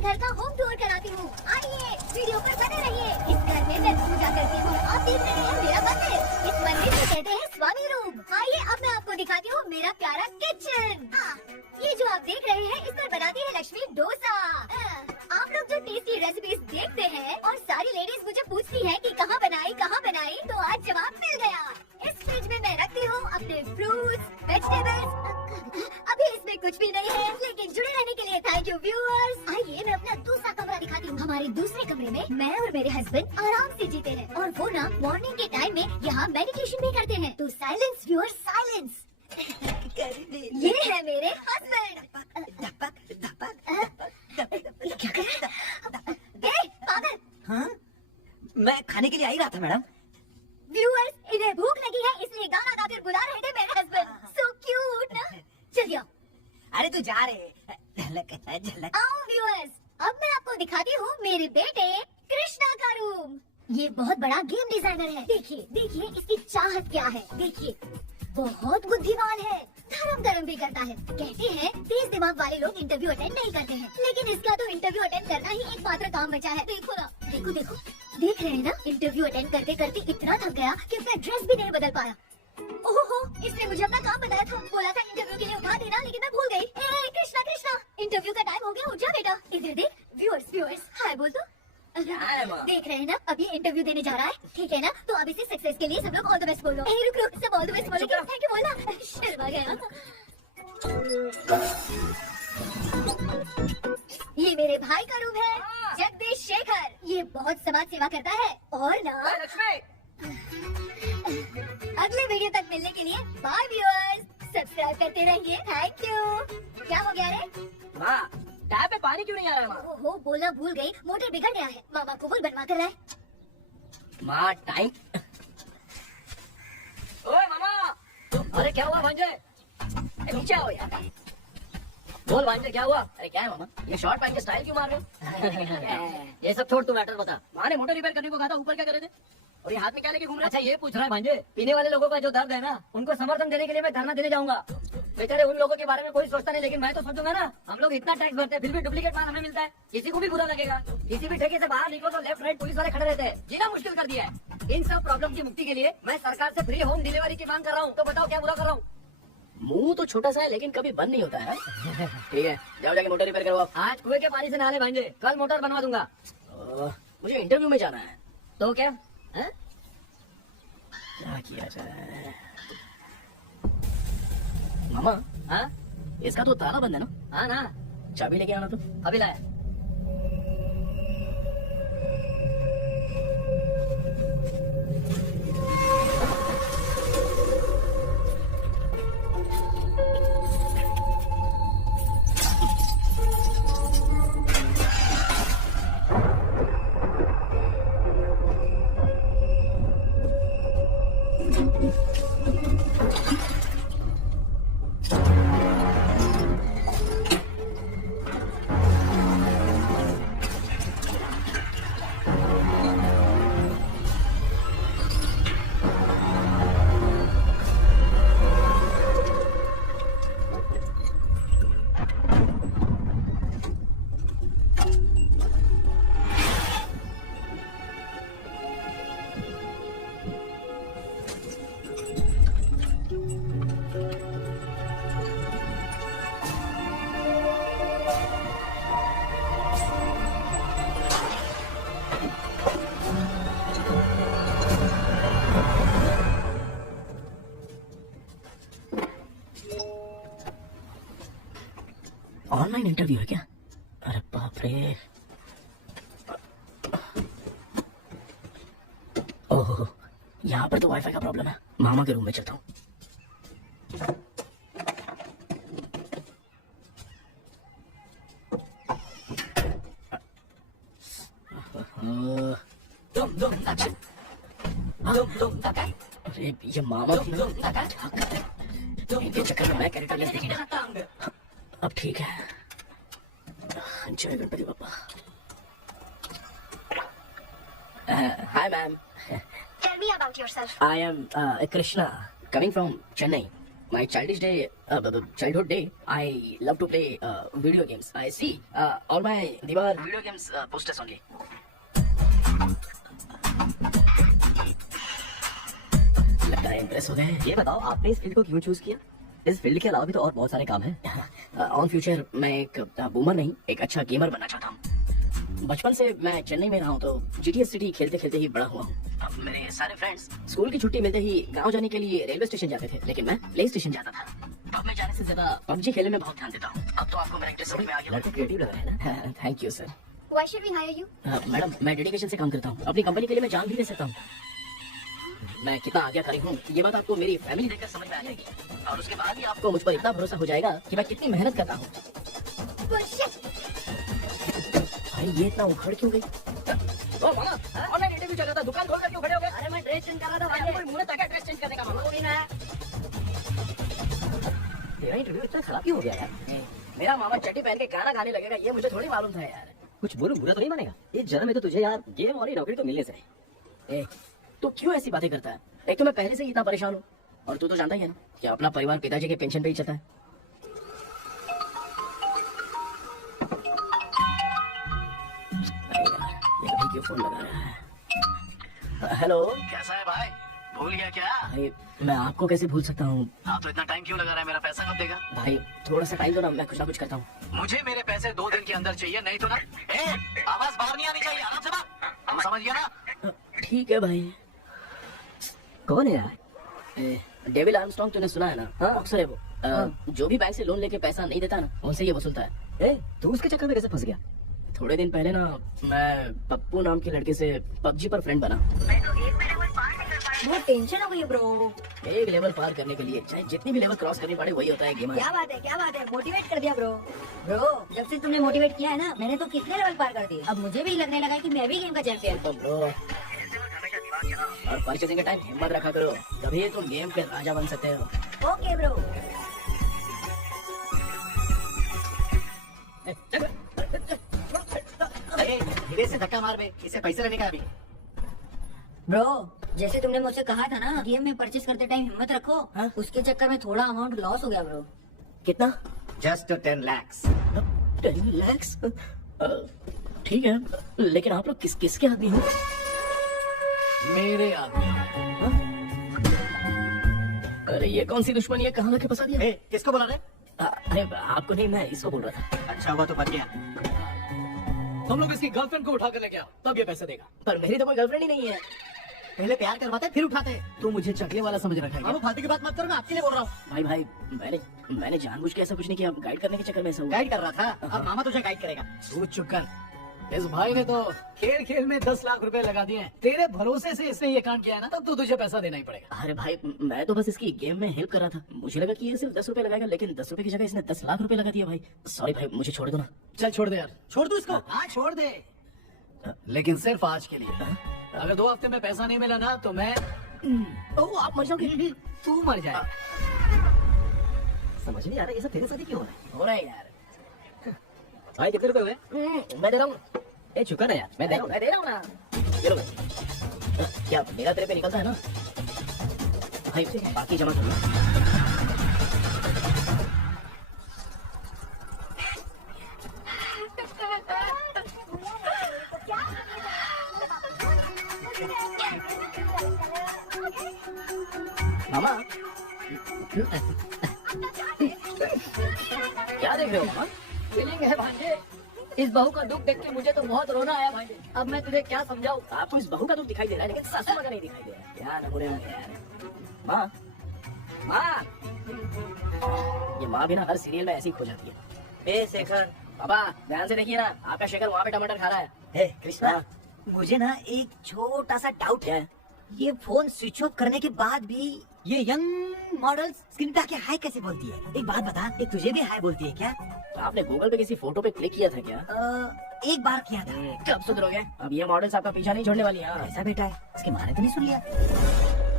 घर का home tour कराती हूँ। आइए वीडियो पर बने रहिए। इस घर में मैं पूजा करती हूँ। आप देख रहे हैं मेरा मंदिर। इस मंदिर को कहते हैं स्वामी रूम। आइए अब मैं आपको दिखाती हूँ मेरा प्यारा किचन। ये जो आप देख रहे हैं इस पर बनाती है लक्ष्मी डोसा। आप लोग जो टेस्टी रेसिपीज देखते हैं और सारी लेडीज मुझे पूछती हैं कि कहाँ बनाई, तो आज जवाब मिल गया। इस फ्रिज में मैं रखती हूँ अपने फ्रूट्स, वेजिटेबल्स। अभी इसमें कुछ भी नहीं है, लेकिन जुड़े रहने के लिए थैंक यू व्यूअर्स। आइए मैं अपना दूसरा कमरा दिखाती हूँ। हमारे दूसरे कमरे में मैं और मेरे हस्बैंड आराम से जीते हैं और वो ना मॉर्निंग के टाइम में यहाँ मेडिटेशन भी करते हैं। तो साइलेंस व्यूअर्स, साइलेंस। ये है मेरे हस्बैंड। क्या कर रहा है? पागल। हाँ? मैं खाने के लिए आ ही रहा था मैडम। व्यूअर्स, इन्हें भूख लगी है इसलिए गाना गाकर बुला रहे थे मेरे हस्बैंड। सो क्यूट ना। चलिए आओ। अरे तू जा रहे झलक झलक। आओ व्यूअर्स, अब मैं आपको दिखाती हूँ मेरे बेटे कृष्णा का रूम। ये बहुत बड़ा गेम डिजाइनर है। देखिए देखिए इसकी चाहत क्या है। देखिए बहुत बुद्धिमान है, धर्म कर्म भी करता है। कहते हैं तेज दिमाग वाले लोग इंटरव्यू अटेंड नहीं करते हैं, लेकिन इसका तो इंटरव्यू अटेंड करना ही एकमात्र काम बचा है। देखो ना, देखो देखो, देख रहे हैं ना, इंटरव्यू अटेंड करते करते इतना थक गया कि अपना ड्रेस भी नहीं बदल पाया। ओहो, इसने मुझे अपना काम बताया था, बोला था इंटरव्यू के लिए उठा देना, लेकिन मैं भूल गई। कृष्णा कृष्णा, इंटरव्यू का टाइम हो गया, उठ जा बेटा। इधर देख। व्यूअर्स हाय बोल तो। देख रहे हैं ना, अभी इंटरव्यू देने जा रहा है, ठीक है ना? तो अब इसे सक्सेस के लिए सब लोग ऑल द बेस्ट बोलो। रुक, सब ऑल द बेस्ट बोलेंगे। थैंक यू बोलना। शर्मा गया। ये मेरे भाई का रूम है, जगदीश शेखर। ये बहुत समाज सेवा करता है और ना अगले वीडियो तक मिलने के लिए बाय व्यूअर्स। सब्सक्राइब करते रहिए। Thank you. क्या हो गया रे? माँ, टैप पे पानी क्यों नहीं आ रहा है माँ? ओहो, बोलना भूल गई, मोटर बिगड़ गया है। मामा को बोल बनवा कर लाए। माँ टाइम। ओए मामा, अरे क्या हुआ भांजे? नीचे आओ यार। बोल भांजे क्या हुआ? अरे क्या है मामा, ये शॉर्ट पहन के स्टाइल क्यों मार रहे हो? ये सब छोड़, तू मैटर बता। माँ ने मोटर रिपेयर करने को कहा था, ऊपर क्या करे थे? और ये हाथ में क्या लेके घूम रहा है? अच्छा ये पूछ रहा है भांजे, पीने वाले लोगों का जो दर्द है ना, उनको समर्थन देने के लिए मैं धरना देने जाऊंगा। बेचारे उन लोगों के बारे में कोई सोचता नहीं, लेकिन मैं तो सोचूंगा ना, हम लोग इतना टैक्स भरते हैं फिर भी डुप्लीकेट माल हमें मिलता है, किसी को भी बुरा लगेगा। किसी भी ठेके से बाहर निकलो तो लेफ्ट राइट पुलिस वाले खड़े रहते हैं, जीना मुश्किल कर दिया है। इन सब प्रॉब्लम की मुक्ति के लिए मैं सरकार से फ्री होम डिलीवरी की मांग कर रहा हूँ। तो बताओ क्या बुरा कर रहा हूँ? मुंह तो छोटा सा है लेकिन कभी बंद नहीं होता है। ठीक है, जाओ जाके मोटर रिपेयर करवाओ। आज कुएं के पानी से नहा ले भांजे, कल मोटर बनवा दूंगा। मुझे इंटरव्यू में जाना है। तो क्या है? क्या किया जाए? मामा, हाँ इसका तो ताला बंद है ना? हाँ ना, चाबी लेके आना। तो अभी लाया। ऑनलाइन इंटरव्यू है क्या? अरे बाप रे। ओह, यहाँ पर तो वाईफाई का प्रॉब्लम है। मामा के रूम में चलता हूँ। अरे ये मामा इनके चक्कर में मैं कैरेक्टरलेस दिखी ना। अब ठीक है। जय Ganpati Bappa. Hi ma'am. Tell me about yourself. I am Krishna, coming from Chennai. my childhood day, I love to play video games. I see all my दीवार video games posters only. लगता है impress हो गए. ये बताओ आपने इस फील्ड को क्यों चूज किया? इस फील्ड के अलावा भी तो और बहुत सारे काम हैं। ऑन फ्यूचर मैं एक बूमर नहीं, एक अच्छा गेमर बनना चाहता हूँ। बचपन से मैं चेन्नई में रहा हूँ तो जीटीएस सिटी खेलते खेलते ही बड़ा हुआ हूँ। अब मेरे सारे फ्रेंड्स स्कूल की छुट्टी मिलते ही गांव जाने के लिए रेलवे स्टेशन जाते थे, लेकिन मैं प्ले स्टेशन जाता था। पब में जाने से ज्यादा पबजी खेलने में बहुत ध्यान देता हूँ। अब तो आपको मेरा इंटरेस्ट समझ में आ गया। लड़का क्रिएटिव लग रहा है ना। Thank you sir. Why should we hire you? Madam मैं डेडिकेशन से काम करता हूँ, अपनी कंपनी के लिए मैं जान भी दे सकता हूँ। मैं कितना आज्ञाकारी हूँ ये बात आपको मेरी फैमिली देखकर समझ में आ जाएगी, और उसके बाद ही आपको मुझ पर इतना भरोसा हो जाएगा कि मैं कितनी मेहनत करता हूँ। Bullshit. भाई ये इतना उखड़ क्यों गई? ओ मामा, ऑनलाइन इंटरव्यू चल रहा था, दुकान खोल कर क्यों खड़े हो गए? अरे मैं ड्रेस चेंज कर रहा था भाई। कोई मुंह तक ड्रेस चेंज करने का मामा नहीं है। तेरा इंटरव्यू इतना खराब क्यों हो गया यार? मेरा मामा चड्डी पहन के गाना गाने लगेगा ये मुझे थोड़ी मालूम था यार। कुछ बोलो बुरा तो नहीं मानेगा? ये जन्म में तो तुझे यार गेम और ये नौकरी तो मिलने से है। तो क्यों ऐसी बातें करता है? एक तो मैं पहले से ही इतना परेशान हूँ, और तू तो जानता ही है ना कि अपना परिवार पिताजी के पेंशन पे ही चलता है। अरे यार, ये अभी क्यों फोन लगा रहा है? हेलो। कैसा है भाई? भूल गया क्या? भाई मैं आपको कैसे भूल सकता हूँ? आप तो इतना टाइम क्यों लगा रहा है? मेरा पैसा कब देगा? भाई थोड़ा सा टाइम दो ना, मैं कुछ ना कुछ करता हूँ। मुझे मेरे पैसे 2 दिन के अंदर चाहिए, नहीं तो ना आवाज बाहर नहीं आनी चाहिए। आराम से बात, हम समझ गया ना? ठीक है भाई। कौन है यार? डेविड आर्मस्ट्रांग तूने सुना है ना? हाँ अक्सर है वो। जो भी बैंक से लोन लेके पैसा नहीं देता ना, उनसे ये वसूलता है। तू उसके चक्कर में कैसे फंस गया? थोड़े दिन पहले ना मैं पप्पू नाम की लड़के से पबजी पर फ्रेंड बना। बहुत टेंशन हो गई ब्रो। एक लेवल पार करने के लिए चाहे जितनी भी लेवल क्रॉस करनी पड़े वही होता है गेमर। क्या बात है, मोटिवेट कर दिया ब्रो। जब से तुमने मोटिवेट किया है ना, मैंने तो कितने लेवल पार कर दिए। अब मुझे भी लगने लगा कि मैं भी गेम का चैंपियन तो ब्रो, और परचेसिंग के टाइम हिम्मत रखा करो, तभी तुम गेम के राजा बन सकते हो। Okay bro. धीरे से धक्का मार बे, इसे पैसे लेने का अभी। ब्रो जैसे तुमने मुझसे कहा था ना गेम में परचेस करते टाइम हिम्मत रखो, उसके चक्कर में थोड़ा अमाउंट लॉस हो गया ब्रो। कितना? Just 10 lakhs। 10 lakhs? ठीक है, लेकिन आप लोग किसके आदमी हो? मेरे आदमी। अरे ये कौन सी दुश्मनी है, कहाँ लाके फंसा दिया? किसको बुला रहे? अरे आपको नहीं, मैं इसको बोल रहा था। अच्छा हुआ तो बच गया। तुम लोग इसकी गर्लफ्रेंड को उठा कर लेके आओ, तब ये पैसे देगा। पर मेरी तो कोई गर्लफ्रेंड ही नहीं है। पहले प्यार करवाते फिर उठाते। तू मुझे चकले वाला समझ रखा है। फालतू की बात मत करो, मैं आपके लिए बोल रहा हूँ। भाई मैंने जानबूझ के ऐसा कुछ नहीं किया, गाइड करने के चक्कर में ऐसा हुआ। गाइड कर रहा था, अब मामा तुझे गाइड करेगा। तू चुप कर। इस भाई ने तो खेल खेल में 10 लाख रुपए लगा दिए हैं। तेरे भरोसे से इसने ये कांड किया है ना, तब तो तुझे पैसा देना ही पड़ेगा। अरे भाई मैं तो बस इसकी गेम में हेल्प कर रहा था, मुझे लगा कि ये सिर्फ 10 रुपए लगाएगा, लेकिन 10 रुपए की जगह इसने 10 लाख रुपए लगा दिया। भाई सॉरी भाई, मुझे छोड़ दो ना। चल छोड़ दे यार, छोड़ दो इसको। हाँ छोड़ दे, लेकिन सिर्फ आज के लिए। अगर 2 हफ्ते में पैसा नहीं मिला ना तो मैं आप मर जाओगे। तू मर जाए। समझ नहीं आ रहा ये सब तेरे साथ ही क्यों हो रहा है? यार भाई कितने रुपए हुए? मैं दे रहा हूँ। ए चुका ना यार, मैं दे रहा हूँ ना। ये लो भाई। क्या मेरा तेरे पे निकलता है ना भाई, बाकी जमा कर लो। मामा क्या देख रहे हो मामा? फीलिंग है भांजे, इस बहू का दुख देख के मुझे तो बहुत रोना आया भांजे। अब मैं तुझे क्या समझाऊं? आपको इस बहू का दुख दिखाई दे रहा है, लेकिन सासू माँ का नहीं दिखाई दे रहा है। क्या नमूने होंगे यार। माँ माँ, ये माँ भी ना हर सीरियल में ऐसी ही खो जाती है। ए शेखर, पापा ध्यान से देखिए ना, आपका शेखर वहाँ पे टमाटर खा रहा है। ए कृष्णा, मुझे ना एक छोटा सा डाउट है। ये फोन स्विच ऑफ करने के बाद भी ये यंग मॉडल स्क्रीन पे आके हाय कैसे बोलती है? एक बात बता, ये तुझे भी हाय बोलती है क्या? आपने गूगल पे किसी फोटो पे क्लिक किया था क्या? एक बार किया था। कब सुधरोगे? अब ये मॉडल्स आपका पीछा नहीं छोड़ने वाली है। ऐसा बेटा है, इसके माँ ने तो नहीं सुन लिया?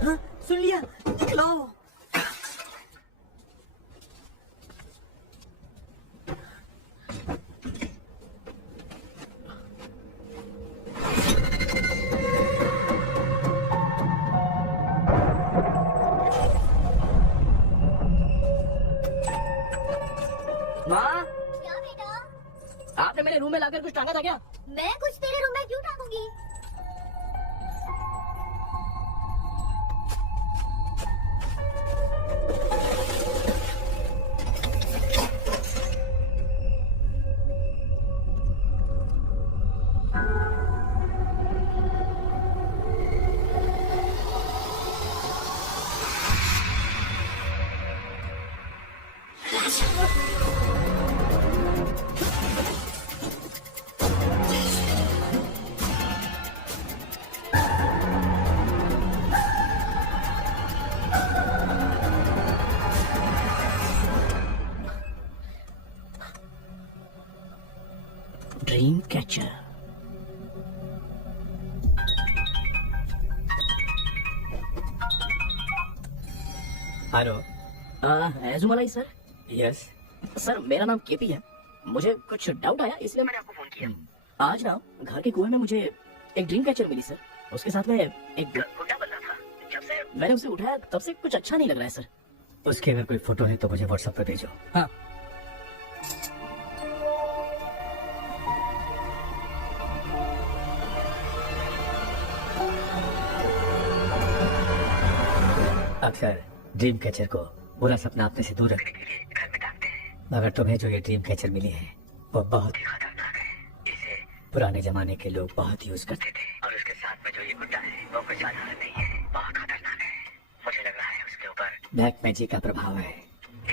हाँ सुन लिया, लो। आपने मेरे रूम में लाकर कुछ टांगा था क्या? मैं कुछ तेरे रूम में क्यों टांगूंगी? Dream catcher. Hello. Ezhumalai sir. Yes. Sir मेरा नाम केपी है। मुझे कुछ डाउट आया इसलिए मैंने आपको फोन किया। आज ना घर के कुएं में मुझे एक ड्रीम कैचर मिली सर। उसके साथ में एक गुड्डा बन रहा था। जब से मैंने उसे उठाया तब से कुछ अच्छा नहीं लग रहा है सर। उसकी अगर कोई फोटो है तो मुझे व्हाट्सएप पे भेजो। हाँ। अक्सर ड्रीम कैचर को बुरा सपना अपने से दूर रखने के लिए घर में डालते हैं, मगर तुम्हें जो ये ड्रीम कैचर मिली है वो बहुत ही खतरनाक है। इसे पुराने जमाने के लोग बहुत यूज करते थे और उसके साथ में जो ये गुड्डा है वो कुछ साधारण नहीं है, बहुत खतरनाक है। मुझे लग रहा है उसके ऊपर ब्लैक मैजिक का प्रभाव है,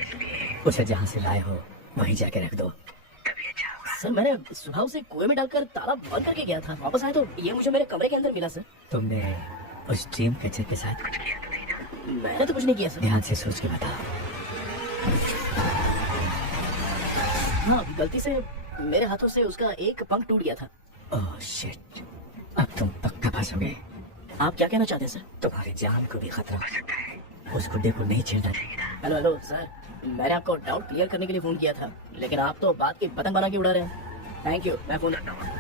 इसलिए उसे जहाँ से लाए हो वहीं जाके रख दो, तभी अच्छा होगा। सर मैंने सुबह उसे कुएं में डालकर ताला बंद करके गया था। वापस आया तो ये मुझे मेरे कमरे के अंदर मिला सर। तुमने उस ड्रीम कैचर के साथ कुछ किया तो नहीं ना? मैंने तो कुछ नहीं किया सर। ध्यान से सोच के बताओ। हाँ गलती से मेरे हाथों से उसका एक पंख टूट गया था। ओह शिट, अब तुम पक्का फंसोगे। आप क्या कहना चाहते हैं सर? तुम्हारी जान को भी खतरा हो सकता है, उस गुड्डे को नहीं छेड़ना चाहिए था। हेलो हेलो सर, मैंने आपको डाउट क्लियर करने के लिए फोन किया था, लेकिन आप तो बात की पतंग बना के उड़ा रहे हैं। थैंक यू, मैं फोन रखता हूँ।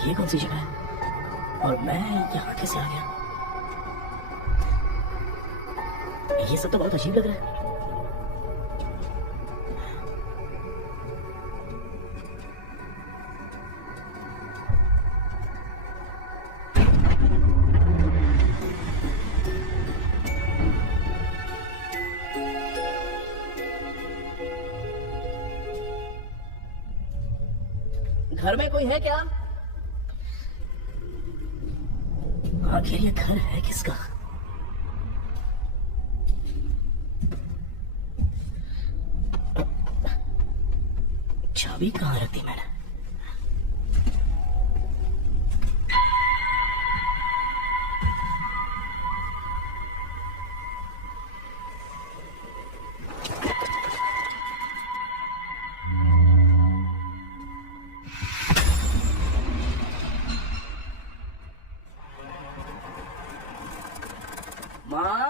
ये कौन सी जगह है और मैं यहाँ कैसे आ गया? ये सब तो बहुत अजीब लग रहा है। घर में कोई है क्या? आखिर ये घर है किसका? चाबी कहाँ रख दी मैंने? माँ,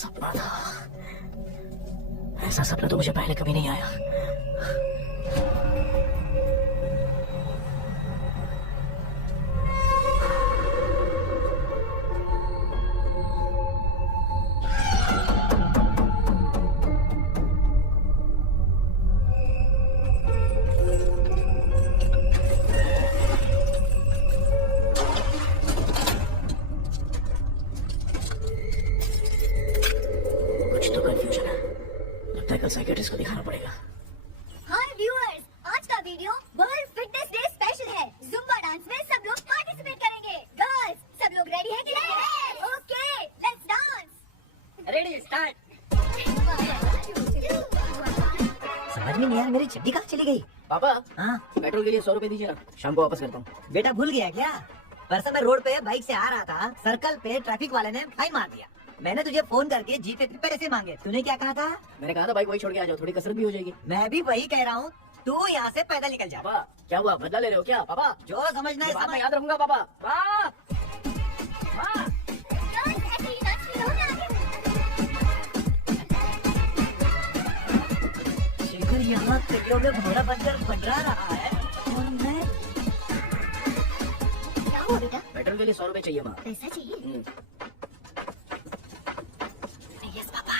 सपना था। ऐसा सपना तो मुझे पहले कभी नहीं आया। कुछ तो कंफ्यूजन है, लगता है कल साइकियाट्रिस्ट को दिखाना पड़ेगा। हाय व्यूअर्स, आज का video world fitness day special है। जुम्बा डांस में सब लोग पार्टिसिपेट करेंगे। गर्ल्स, सब लोग रेडी है कि नहीं? Okay, let's dance. Ready start. समझ में नहीं यार, मेरी चड्डी कहाँ चली गई? पापा, हाँ पेट्रोल के लिए 100 रुपए दीजिए ना, शाम को वापस करता हूँ। बेटा भूल गया क्या? परसों मैं रोड पे बाइक से आ रहा था, सर्कल पे ट्रैफिक वाले ने फाइन मार दिया। मैंने तुझे फोन करके जीपे पे पैसे मांगे, तूने क्या कहा था? मैंने कहा था बाइक वही छोड़ के आ जाओ, थोड़ी कसरत भी हो जाएगी। मैं भी वही कह रहा हूँ, तू यहाँ से पैदल निकल जा। पापा क्या हुआ, बदला ले रहे हो क्या? पापा जो समझना है ये बात मैं समझ। याद रखूंगा। पापा वाह! वाह! गर्ल्स, ऐसे ही डांस में रहो ना। शेखर यहाँ कलियों में घोड़ा बनकर मंडरा रहा है और मैं क्या हुआ बेटा? पेट्रोल के लिए 100 रुपए चाहिए माँ। पैसा चाहिए? Yes papa,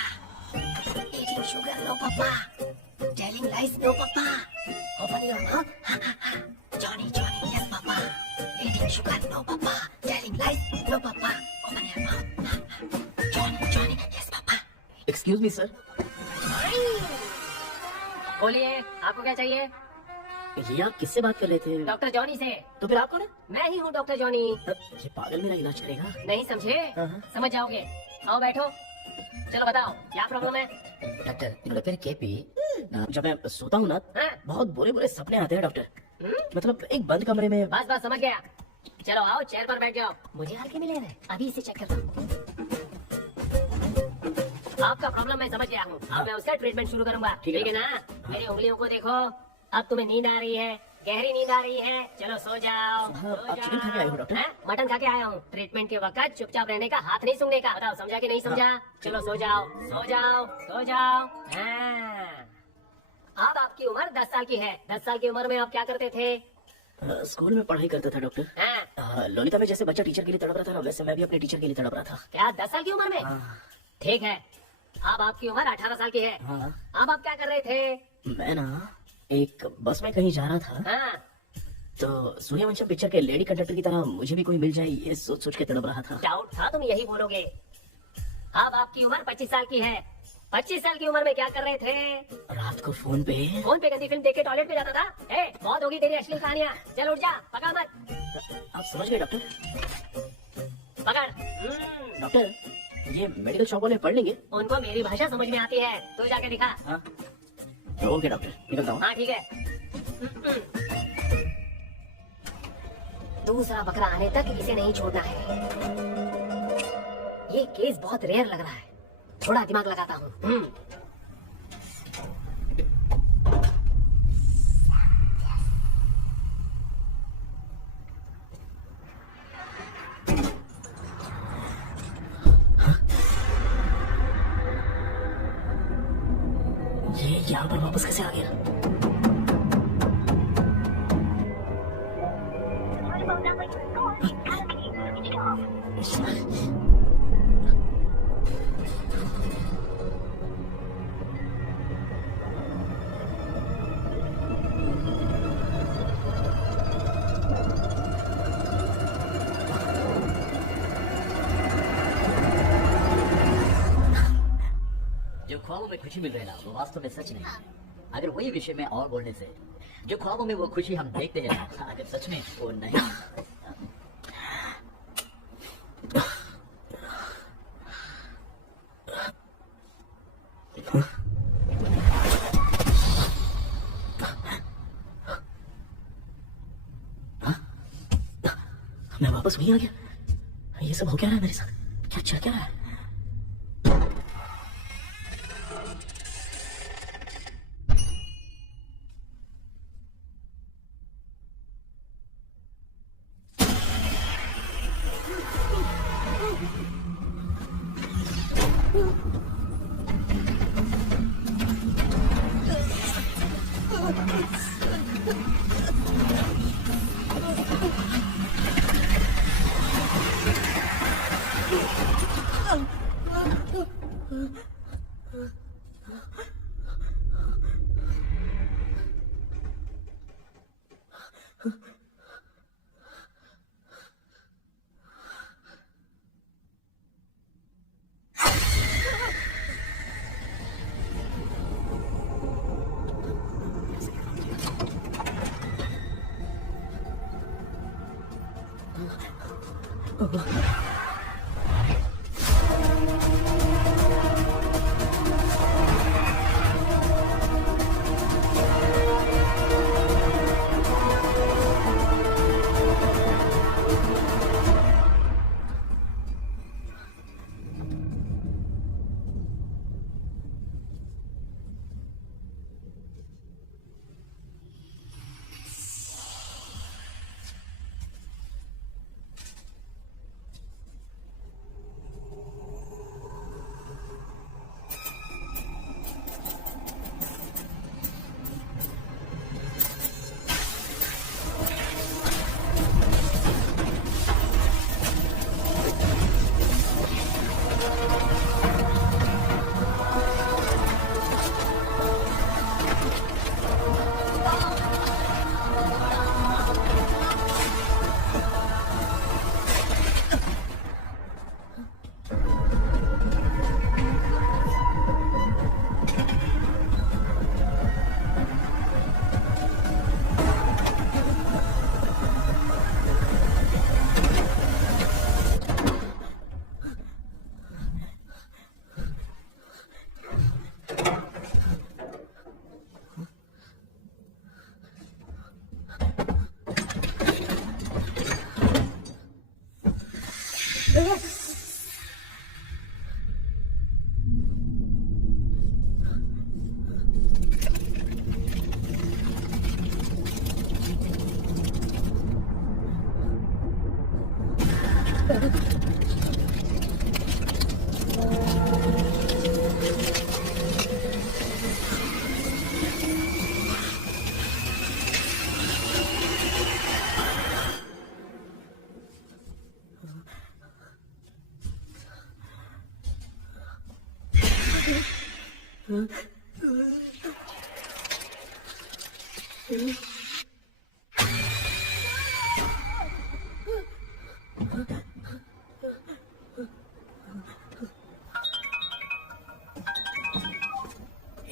eating sugar no papa, telling lies no papa, open your mouth, Johnny Johnny yes papa, eating sugar no papa, telling lies no papa, open your mouth, Johnny Johnny yes papa. Excuse me sir. बोलिए, आपको क्या चाहिए? ये आप किससे बात कर रहे थे? डॉक्टर जॉनी से। तो फिर आप कौन है? मैं ही हूँ डॉक्टर जॉनी। ये पागल मेरा इलाज करेगा? नहीं समझे? हाँ। समझ जाओगे। आओ बैठो, चलो बताओ क्या प्रॉब्लम है? डॉक्टर इन्होंने फिर केपी, जब मैं सोता हूँ ना हाँ? बहुत बुरे बुरे सपने आते हैं डॉक्टर। मतलब एक बंद कमरे में। बस बस समझ गया। चलो आओ चेयर पर बैठ जाओ। मुझे हल्के में ले रहे, अभी इसे चेक करता हूँ। आपका प्रॉब्लम मैं समझ गया हूँ। अब मैं उसका ट्रीटमेंट शुरू करूंगा। ठीक है ठीक है ना? मेरी उंगलियों को देखो, अब तुम्हें नींद आ रही है, गहरी नींद आ रही है। चलो सो जाओ। हाँ, सो आप चिकन खा के आए हो डॉक्टर? हैं? मटन खा के आया हूँ। ट्रीटमेंट के वक्त चुपचाप रहने का, हाथ नहीं सूंघने का। बताओ समझा कि नहीं समझा? चलो सो जाओ, सो जाओ, सो जाओ। हाँ। अब आपकी उम्र 10 साल की है। 10 साल की उम्र में आप क्या करते थे? स्कूल में पढ़ाई करता था डॉक्टर। हाँ? लोलिता में जैसे बच्चा टीचर के लिए तड़प रहा था ना, वैसे मैं भी अपने टीचर के लिए तड़प रहा था। क्या 10 साल की उम्र में? ठीक है, अब आपकी उम्र 18 साल की है। हाँ। अब आप क्या कर रहे थे? मैं ना एक बस में कहीं जा रहा था, हाँ? तो सूर्यवंशम पिक्चर के लेडी कंडक्टर की तरह मुझे भी कोई मिल जाए, ये सोच सोच के तड़प रहा था। डाउट था तुम यही बोलोगे। अब आपकी उम्र 25 साल की है। 25 साल की उम्र में क्या कर रहे थे? रात को फोन पे। फोन पे गंदी फिल्म देख के टॉयलेट में जाता था। बहुत होगी तेरी अश्लील कहानियां। चल उठ जा, पकड़ मत। आप समझ गए डॉक्टर? पकड़। डॉक्टर ये मेडिकल शॉप वाले पढ़ लेंगे? उनको मेरी भाषा समझ में आती है, तू जाके दिखा। हाँ ओके डॉक्टर, निकलता हूँ। हाँ ठीक है। दूसरा बकरा आने तक इसे नहीं छोड़ना है। ये केस बहुत रेयर लग रहा है, थोड़ा दिमाग लगाता हूँ। ये यहाँ पर वापस कैसे आ गया? जो ख्वाबों में खुशी मिल रही है ना, वो वास्तव में सच नहीं है। अगर वही विषय में और बोलने से, जो ख्वाबों में वो खुशी हम देखते हैं ना, अगर सच में वो नहीं। मैं वापस वहीं आ गया। ये सब हो क्या रहा है मेरे साथ? क्या चल क्या रहा है?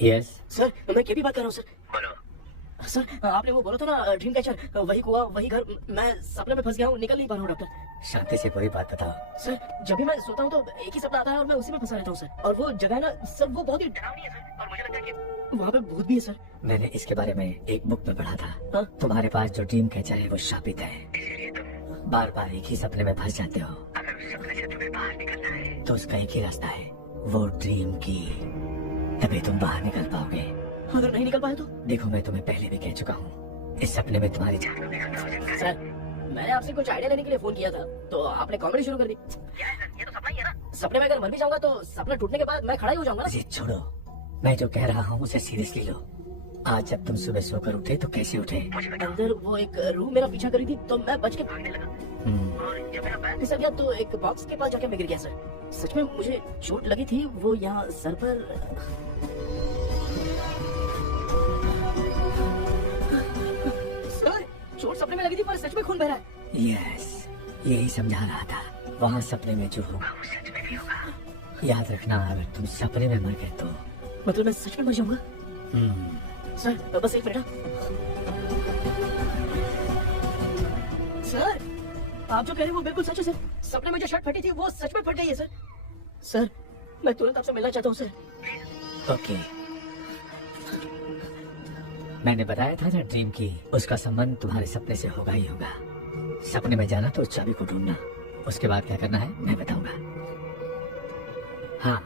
यस सर मैं केपी बात कर रहा हूँ सर। सर आपने वो बोला था ना ड्रीम कैचर, वही कुआ वही घर, मैं सपने में फंस गया हूँ, निकल नहीं पा रहा हूँ डॉक्टर। शांति से पूरी बात बताओ। सर जब भी मैं सोता हूँ तो एक ही सपना आता है और मैं उसी में फंसा रहता हूँ सर। और वो जगह है ना सर, वो बहुत ही डरावनी है सर, और मुझे लगता है कि वहाँ पे भूत भी है सर। मैंने इसके बारे में एक बुक में पढ़ा था। हाँ? तुम्हारे पास जो ड्रीम कैचर है वो शापित है, इसलिए तुम बार बार एक ही सपने में फंस जाते हो। अगर उस सपने से तुम्हें बाहर निकलना है तो उसका एक ही रास्ता है, वो ड्रीम की, तभी तुम बाहर निकल पाओगे। अगर नहीं निकल पाए तो? देखो मैं तुम्हें पहले भी कह चुका हूँ, इस सपने में तुम्हारी जान को भी खतरा हो सकता है। सर मैंने आपसे कुछ आइडिया लेने के लिए फोन किया था तो आपने कॉमेडी शुरू कर दी। क्या है सर, ये तो सपना ही है ना। सपने में अगर मर भी जाऊंगा तो सपना टूटने के बाद मैं खड़ा ही हो जाऊंगा ना। अरे छोड़ो, मैं जो कह रहा हूँ उसे सीरियसली लो। आज जब तुम सुबह सोकर उठे तो कैसे उठे? अंदर वो एक रूह मेरा पीछा करी थी तो मैं बच के भागने लगा, और जब मेरा पैर फिसल गया तो एक बॉक्स के पास जाके मैं गिर गया सर। सच में मुझे चोट लगी थी, वो यहाँ सर पर। सर चोट सपने में लगी थी पर सच में खून बह रहा है। यस, यही समझा रहा था, वहाँ सपने में जो होगा वो सच में भी होगा। याद रखना, अगर तुम सपने में मर गए तो मतलब मैं सच में मर जाऊंगा। सर बस एक मिनट। सर आप जो कह रहे हैं वो बिल्कुल सच है सर। सपने में जो शर्ट फटी थी वो सच में फट गई है सर। सर मैं तुरंत आपसे मिलना चाहता हूँ सर। ओके, मैंने बताया था ना ड्रीम की, उसका संबंध तुम्हारे सपने से होगा ही होगा। सपने में जाना तो उस चाबी को ढूंढना, उसके बाद क्या करना है मैं बताऊंगा। हाँ,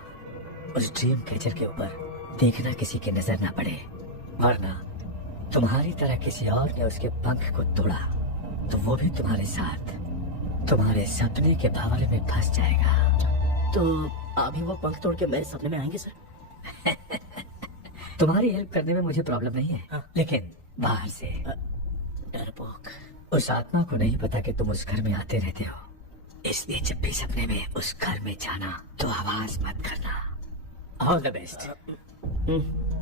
उस ड्रीम कैचर के ऊपर देखना किसी की नजर ना पड़े, वरना तुम्हारी तरह किसी और ने उसके पंख को तोड़ा तो वो भी तुम्हारे साथ तुम्हारे सपने के भंवरे में फंस जाएगा। तो अभी वो पंख तोड़ के मेरे सपने में आएंगे सर? तुम्हारी हेल्प करने में मुझे प्रॉब्लम नहीं है, हाँ। लेकिन बाहर से डरपोक। उस आत्मा को नहीं पता कि तुम उस घर में आते रहते हो, इसलिए जब भी सपने में उस घर में जाना तो आवाज मत करना। All the best.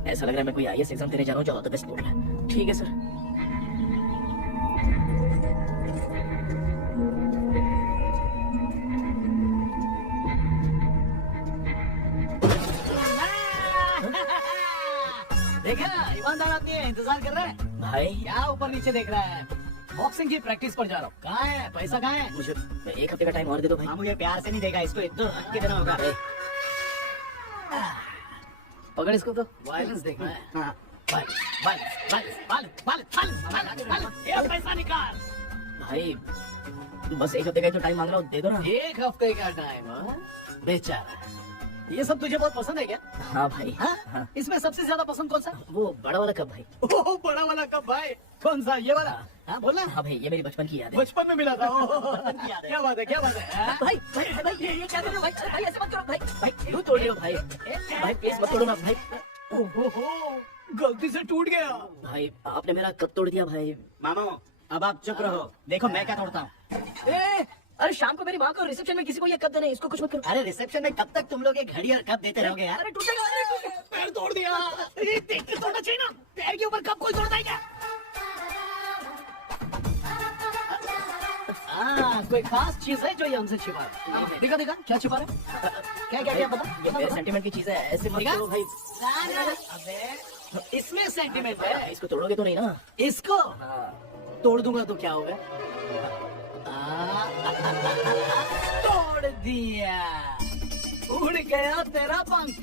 ऐसा लग रहा है मैं कोई आईएएस एग्जाम देने जा रहा हूँ जो ऑल द बेस्ट बोल रहा है। ठीक है सर। देखा ईमानदार आदमी है, इंतजार कर रहा है भाई क्या ऊपर नीचे देख रहा है। बॉक्सिंग की प्रैक्टिस पर जा रहा हूँ। कहाँ है पैसा, कहाँ है? मुझे 1 हफ्ते का टाइम और दे दो भाई। हाँ, मुझे प्यार से नहीं देगा, इसको 1-2 के देना होगा। पकड़ इसको तो। वायलेंस देखना है। हाँ ये पैसा निकाल। भाई बस 1 हफ्ते का ही तो टाइम मांग रहा हूँ, दे दो ना। 1 हफ्ते का टाइम? बेचारा, ये सब तुझे बहुत पसंद है क्या? हाँ भाई। हाँ? हाँ। इसमें सबसे ज्यादा पसंद कौन सा? वो बड़ा वाला कब भाई? ओह, बड़ा वाला कप भाई। कौन सा, ये वाला? हाँ, बोलना। हाँ भाई, ये मेरी बचपन की याद है। बचपन में मिला था। ओह, क्या बात है, क्या बात है। हाँ? भाई भाई भाई ये क्या कर रहे हो भाई? भाई ऐसे मत करो भाई। भाई क्यों तोड़ रहे हो भाई? भाई प्लीज मत तोड़ो ना भाई। ओहो, गलती से टूट गया। भाई आपने मेरा कब तोड़ दिया भाई? मानो, अब आप चुप रहो, देखो मैं क्या तोड़ता हूँ। अरे शाम को मेरी माँ को रिसेप्शन में किसी को ये कब देना है, इसको कुछ मत करो। अरे रिसेप्शन में कब तक तुम लोग ये घड़ी और कप देते रहोगे यार? अरे टूटेगा, अरे टूटेगा। पैर तोड़ दिया। ये देख के तोड़ना चाहिए ना, पैर के ऊपर कब कोई तोड़ता है क्या? कोई खास चीज है जो ये हमसे छिपा रहा है? दिखा दिखा, क्या छिपा रहा है? क्या बता? ये मेरे सेंटीमेंट की चीज है, ऐसे मत करो भाई। अबे, इसमें सेंटीमेंट है। इसको तोड़ोगे तो नहीं ना? इसको तोड़ दूंगा तो क्या होगा? तोड़ दिया, उड़ गया तेरा पंख।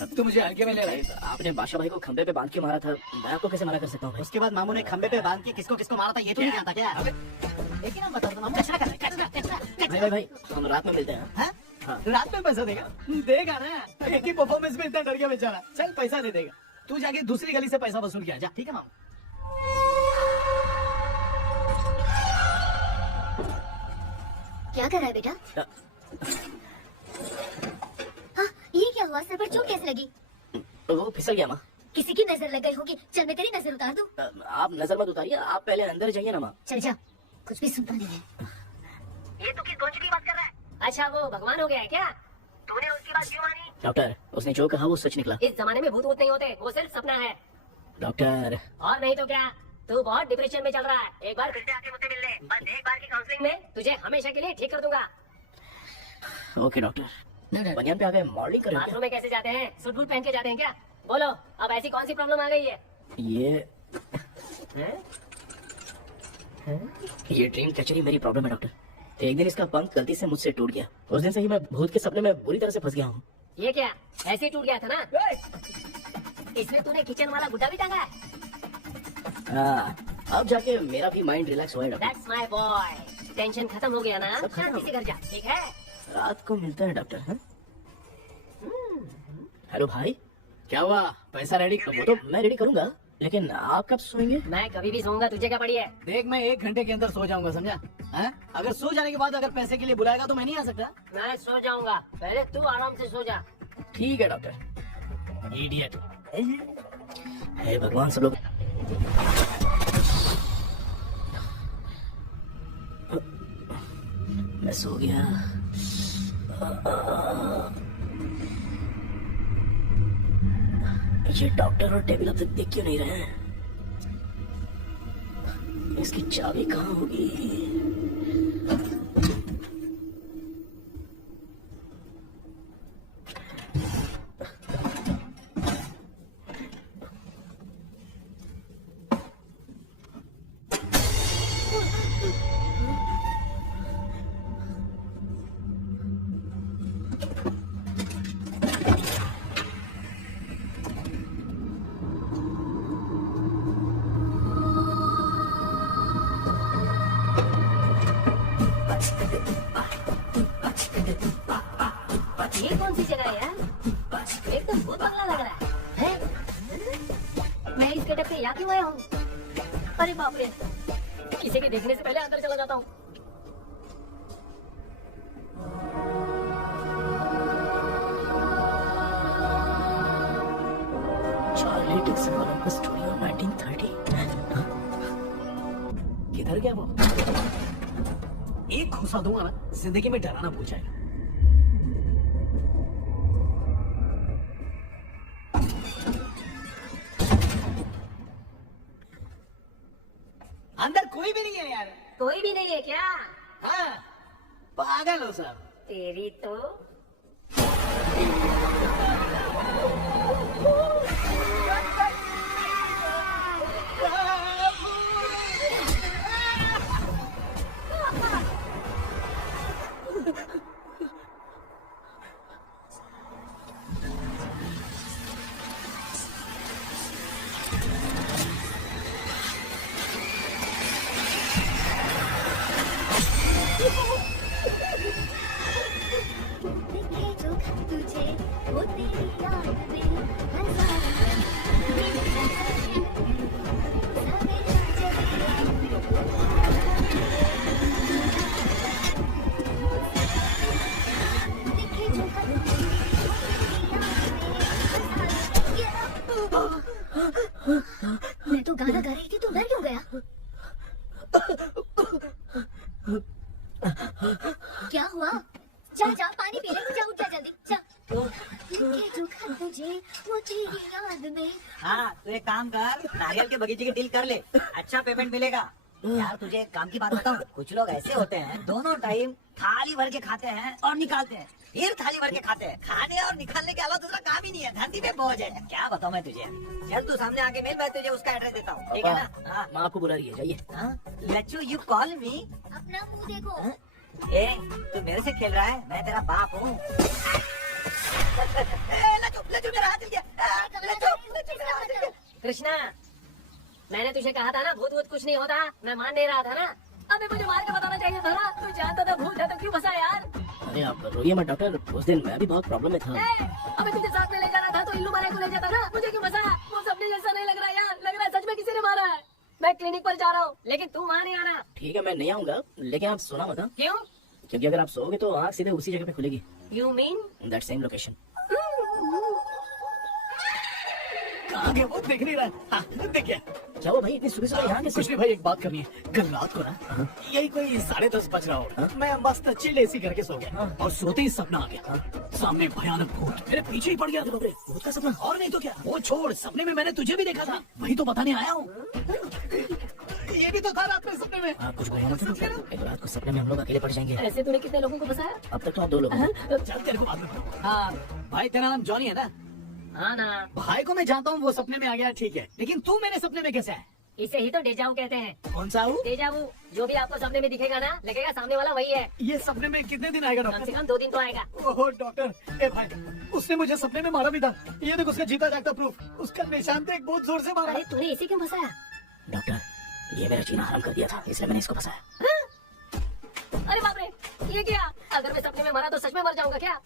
अब तू मुझे हल्के में ले रहा है। आपने बादशाह भाई को खंबे पे बांध के मारा था, मैं आपको कैसे मना कर सकता हूँ भाई? उसके बाद मामू ने खंबे पे बांध के किसको किसको मारा था ये तो नहीं जानता क्या? एक ही नाम बता दो, मामू कचरा कर रहा है। भाई भाई भाई हम रात में मिलते हैं। हाँ? रात में पैसा देगा? देगा ना, एक ही परफॉर्मेंस में इतना डर गया बेचारा। चल पैसा दे देगा, तू जाके दूसरी गली से पैसा वसूल किया जा। ठीक है मामू? क्या कर रहा है बेटा? हाँ, ये क्या हुआ? सर पर चोट कैसे लगी? वो फिसल गया माँ। किसी की नजर लग गई होगी। चल मैं तेरी नजर उतार दूं। आप नजर मत उतारिए, आप पहले अंदर जाइए ना माँ। चल जा, कुछ भी सुनता नहीं है। ये तो किस गोंज की बात कर रहा है? अच्छा वो भगवान हो गया है क्या? तूने उसकी बात क्यों मानी? डॉक्टर, उसने जो कहा वो सच निकला। इस जमाने में भूत नहीं होते, वो सिर्फ सपना है। डॉक्टर और नहीं तो क्या, तू बहुत डिप्रेशन में चल रहा है। एक बार फिर से आके मुझसे मिल ले, बस एक बार की काउंसलिंग में तुझे हमेशा के लिए ठीक कर दूंगा। Okay doctor. बनियान पे आ गए, मॉडलिंग करें बाथरूम में कैसे जाते हैं? सूट बूट पहन के जाते हैं क्या? बोलो, अब ऐसी कौन सी प्रॉब्लम आ गई है? ये ड्रीम कैचर ही मेरी प्रॉब्लम है डॉक्टर। एक दिन इसका पंख गलती से मुझसे टूट गया। उस दिन से ही मैं भूत के सपने में बुरी तरह से फंस गया हूँ। ये क्या ऐसे ही टूट गया था ना? इसमें तूने किचन वाला गुड्डा भी टांगा है? हाँ, अब जाके मेरा भी माइंड रिलैक्स हुआ है doctor. That's my boy। Tension खत्म हो गया ना? सब खत्म। शांति से घर जा, ठीक है? रात को मिलता है डॉक्टर। हाँ? हेलो भाई, क्या हुआ? पैसा रेडी? वो तो मैं रेडी करूंगा, लेकिन आप कब सोएंगे? मैं कभी भी सोऊंगा, तुझे क्या पड़ी है? देख, मैं 1 घंटे के अंदर सो जाऊंगा, समझा? हैं? अगर सो जाने के बाद अगर पैसे के लिए बुलाएगा तो मैं नहीं आ सकता। मैं सो जाऊंगा, पहले तू आराम से सो जा। ठीक है डॉक्टर। इडियट। हे भगवान, सब लोग मैं सो गया। ये डॉक्टर और टेबल अब तक देख क्यों नहीं रहे हैं? इसकी चाबी कहाँ होगी? ये कौन सी जगह है यार? एकदम भूत बंगला लग रहा है। हैं? मैं इस गेटअप पे यहाँ क्यों आया हूँ? अरे बाप रे, किसी के देखने से पहले अंदर चला जाता हूँ। चार्ली डिक्सन वाला स्टूडियो 1930। किधर गया वो? एक घुसा दूंगा ना, जिंदगी में डराना भूल जाएगा। अंदर कोई भी नहीं है यार। कोई भी नहीं है क्या? हाँ, पागल हो सब। तेरी तो दिखे जो खत तुझे वो तेरी याद में हजार दिखे जो खत तुझे मैं तो गाना गा रही थी, तू डर क्यों गया? क्या हुआ? जा जा पानी पी ले, जा उठ जा जल्दी जा। दिखे जो खत तुझे वो तेरी याद में। हाँ तो एक काम कर, नारियल के बगीचे की डील कर ले, अच्छा पेमेंट मिलेगा। यार तुझे एक काम की बात बताऊं, कुछ लोग ऐसे होते हैं दोनों टाइम थाली भर के खाते हैं और निकालते हैं, फिर थाली भर के खाते हैं। खाने और निकालने के अलावा दूसरा काम ही नहीं है, धरती पे बोझ है। क्या बताऊं मैं तुझे। चल तू सामने आके मिल, मैं तुझे उसका एड्रेस देता हूँ, ठीक है ना? हाँ माँ आपको बुला रही है, जाइए। लच्चू यू कॉल मी। अपना मुंह देखो। ए तू मेरे से खेल रहा है, मैं तेरा बाप हूँ। लच्चू लच्चू मेरा हाथ हिल गया। लच्चू लच्चू मेरा हाथ हिल गया। कृष्णा, मैंने तुझे कहा था ना भूत वूत कुछ नहीं होता, मैं मान नहीं रहा था ना। अबे मुझे मार के बताना चाहिए था ना, तू जानता था भूत है तो क्यों फंसा यार? अरे आप रोइए मत डॉक्टर, उस दिन मैं भी बहुत प्रॉब्लम में था। अबे तुझे साथ में ले जाना था तो इल्लू मारे को ले जाता ना, मुझे क्यों फंसा? वो सपने जैसा नहीं लग रहा यार, लग रहा है सच में किसी ने मारा है। मैं क्लिनिक पर जा रहा हूँ, लेकिन तू वहाँ नहीं आना। ठीक है मैं नहीं आऊंगा, लेकिन आप सोना मत, हाँ? क्यों? क्योंकि अगर आप सोओगे तो आँख सीधे उसी जगह पे खुलेगी, you mean? That same location. कहाँ गया वो, देख नहीं रहा है। हाँ, देख गया। क्या हुआ भाई, इतनी सुबह सुबह यहाँ कुछ कैसे? नहीं भाई, एक बात करनी है। कल रात को ना यही कोई 10:30 बज रहा होगा, मैं मस्त चिल एसी करके सो गया और सोते ही सपना आ गया। सामने भयानक भूत मेरे पीछे ही पड़ गया। भूत का सपना? और नहीं तो क्या। वो छोड़, सपने में मैंने तुझे भी देखा था, वही तो बताने आया हूँ। ये भी तो था रात में सपने में। हाँ कुछ भयानक था तो एक रात को सपने में हम लोग अकेले पड़ जाएंगे। ऐसे तूने कितने लोगों को फंसाया? अब तक तो आप 2 लोग हैं। चल तेरे को बाद में बताऊंगा। हाँ भाई, तेरा नाम जॉनी है ना? हाँ ना, भाई को मैं जानता हूँ, वो सपने में आ गया, ठीक है, लेकिन तू मेरे सपने में कैसे है? इसे ही तो डेजावू कहते हैं। कौन सा हूँ? डेजावू, जो भी आपको सपने में दिखेगा ना, लगेगा सामने वाला वही है। ये सपने में कितने दिन आएगा कम से डॉक्टर? कम 2 दिन तो आएगा। ओहो डॉक्टर, ए भाई, उसने मुझे सपने में मारा भी था। ये देख उसका जीता जागता प्रूफ, उसका निशान देख, बहुत जोर से मारा। अरे तूने इसे क्यों फंसाया? डॉक्टर ये मेरा जीना हराम कर दिया था, इसलिए मैंने इसको फंसाया। अरे बाप रे, ये क्या? अगर मैं सपने में मरा तो सच में मर जाऊंगा क्या?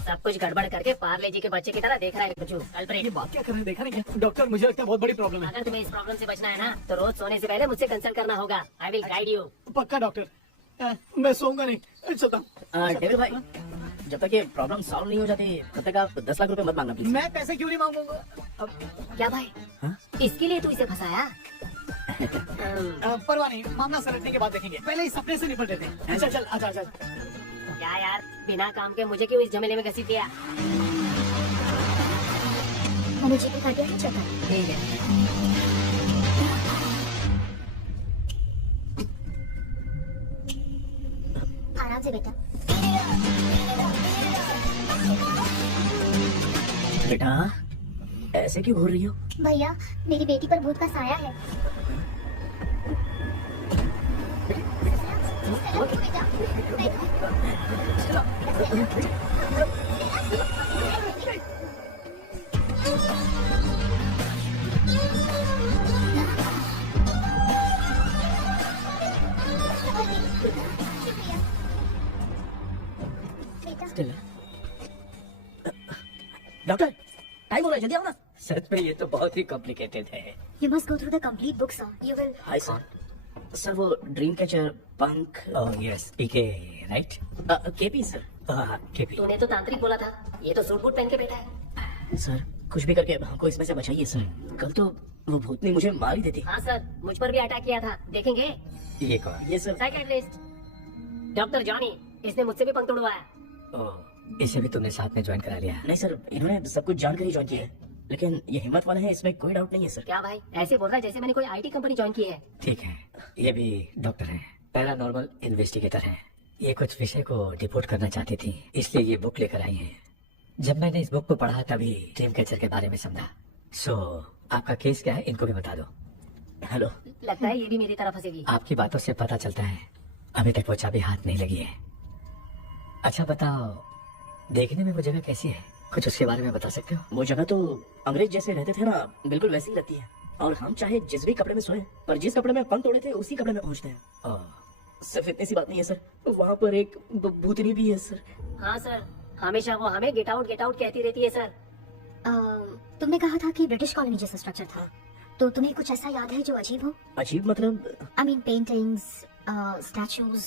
सब कुछ गड़बड़ करके पार्ले जी के बच्चे की तरह देख रहा है कुछ। अल्फ्रेड, ये बात क्या करने, देखा नहीं क्या? डॉक्टर मुझे लगता है बहुत बड़ी प्रॉब्लम है। अगर तुम्हें इस प्रॉब्लम से बचना है ना, तो रोज सोने से पहले मुझसे कंसल्ट करना होगा। I will guide you. पक्का डॉक्टर, मैं सोऊंगा नहीं। चलता हूँ। डेविड भाई, जब तक ये प्रॉब्लम सॉल्व नहीं हो जाती तब तक आप 10 लाख रुपए मत मांगना प्लीज। मैं पैसे क्यों नहीं मांगूंगा? क्या भाई? हाँ? इसके लिए तू इसे फंसाया? परवाह नहीं, मामला सलटने के बाद देखेंगे, पहले इस सपने से निपट लेते हैं। चल चल, आजा आजा। क्या यार, बिना काम के मुझे क्यों इस झमेले में घसीट दिया? मैंने चेक कर दिया, चलता। ठीक है। आराम से बेटा। बेटा ऐसे क्यों घूर रही हो? भैया, मेरी बेटी पर भूत का साया है। डॉक्टर टाइम हो रहा है, जल्दी आओ ना। सच में ये तो बहुत ही कॉम्प्लिकेटेड है। You must go through the complete book, sir. You will. Hi sir. Sir वो ड्रीम कैचर पंख ओह यस, पीके राइट? KP sir. केपी। तूने तो तांत्रिक बोला था, ये तो सूट बूट पहन के बैठा है। सर कुछ भी करके हमको इसमें से बचाइए सर, कल तो वो भूतनी मुझे मार ही देती। हाँ सर, मुझ पर भी अटैक किया था, देखेंगे? ये कौन? ये सर साइकियाट्रिस्ट डॉक्टर जॉनी, इसने मुझसे भी पंख तोड़वाया। ओह, इसे भी तुमने साथ में ज्वाइन करा लिया? नहीं सर, इन्होंने सब कुछ जानकर ही ज्वाइन किया है, लेकिन ये हिम्मत वाले हैं, इसमें कोई डाउट नहीं है सर। क्या भाई, ऐसे बोल रहा है जैसे मैंने कोई आईटी कंपनी ज्वाइन की है। ठीक है, ये भी डॉक्टर हैं, पैरानॉर्मल इन्वेस्टिगेटर हैं। ये कुछ विषय को रिपोर्ट करना चाहती थी, इसलिए ये बुक लेकर आई हैं। जब मैंने इस बुक को पढ़ा तभी ड्रीम कैचर के बारे में समझा। सो आपका केस क्या है, इनको भी बता दो। हेलो। लगता है ये भी मेरी तरफ फंसेगी। आपकी बातों से पता चलता है अभी तक वो चाबी हाथ नहीं लगी है। अच्छा बताओ, देखने में वो जगह कैसी है, कुछ उसके बारे में बता सकते हो? वो जगह तो अंग्रेज जैसे रहते थे ना, बिल्कुल वैसी ही लगती है। और हम चाहे जिस भी कपड़े में सोए, पर जिस कपड़े में पंख तोड़े थे उसी कपड़े में पहुंचते हैं। ओह, सिर्फ इतनी सी बात नहीं है सर, वहाँ पर एक भूतनी भी है सर। हाँ सर, हमेशा वो हमें गेट आउट कहती रहती है सर। तुमने कहा था कि ब्रिटिश कॉलोनी जैसा स्ट्रक्चर था, तो तुम्हें कुछ ऐसा याद है जो अजीब हो? अजीब मतलब? आई मीन पेंटिंग्स, स्टैचूज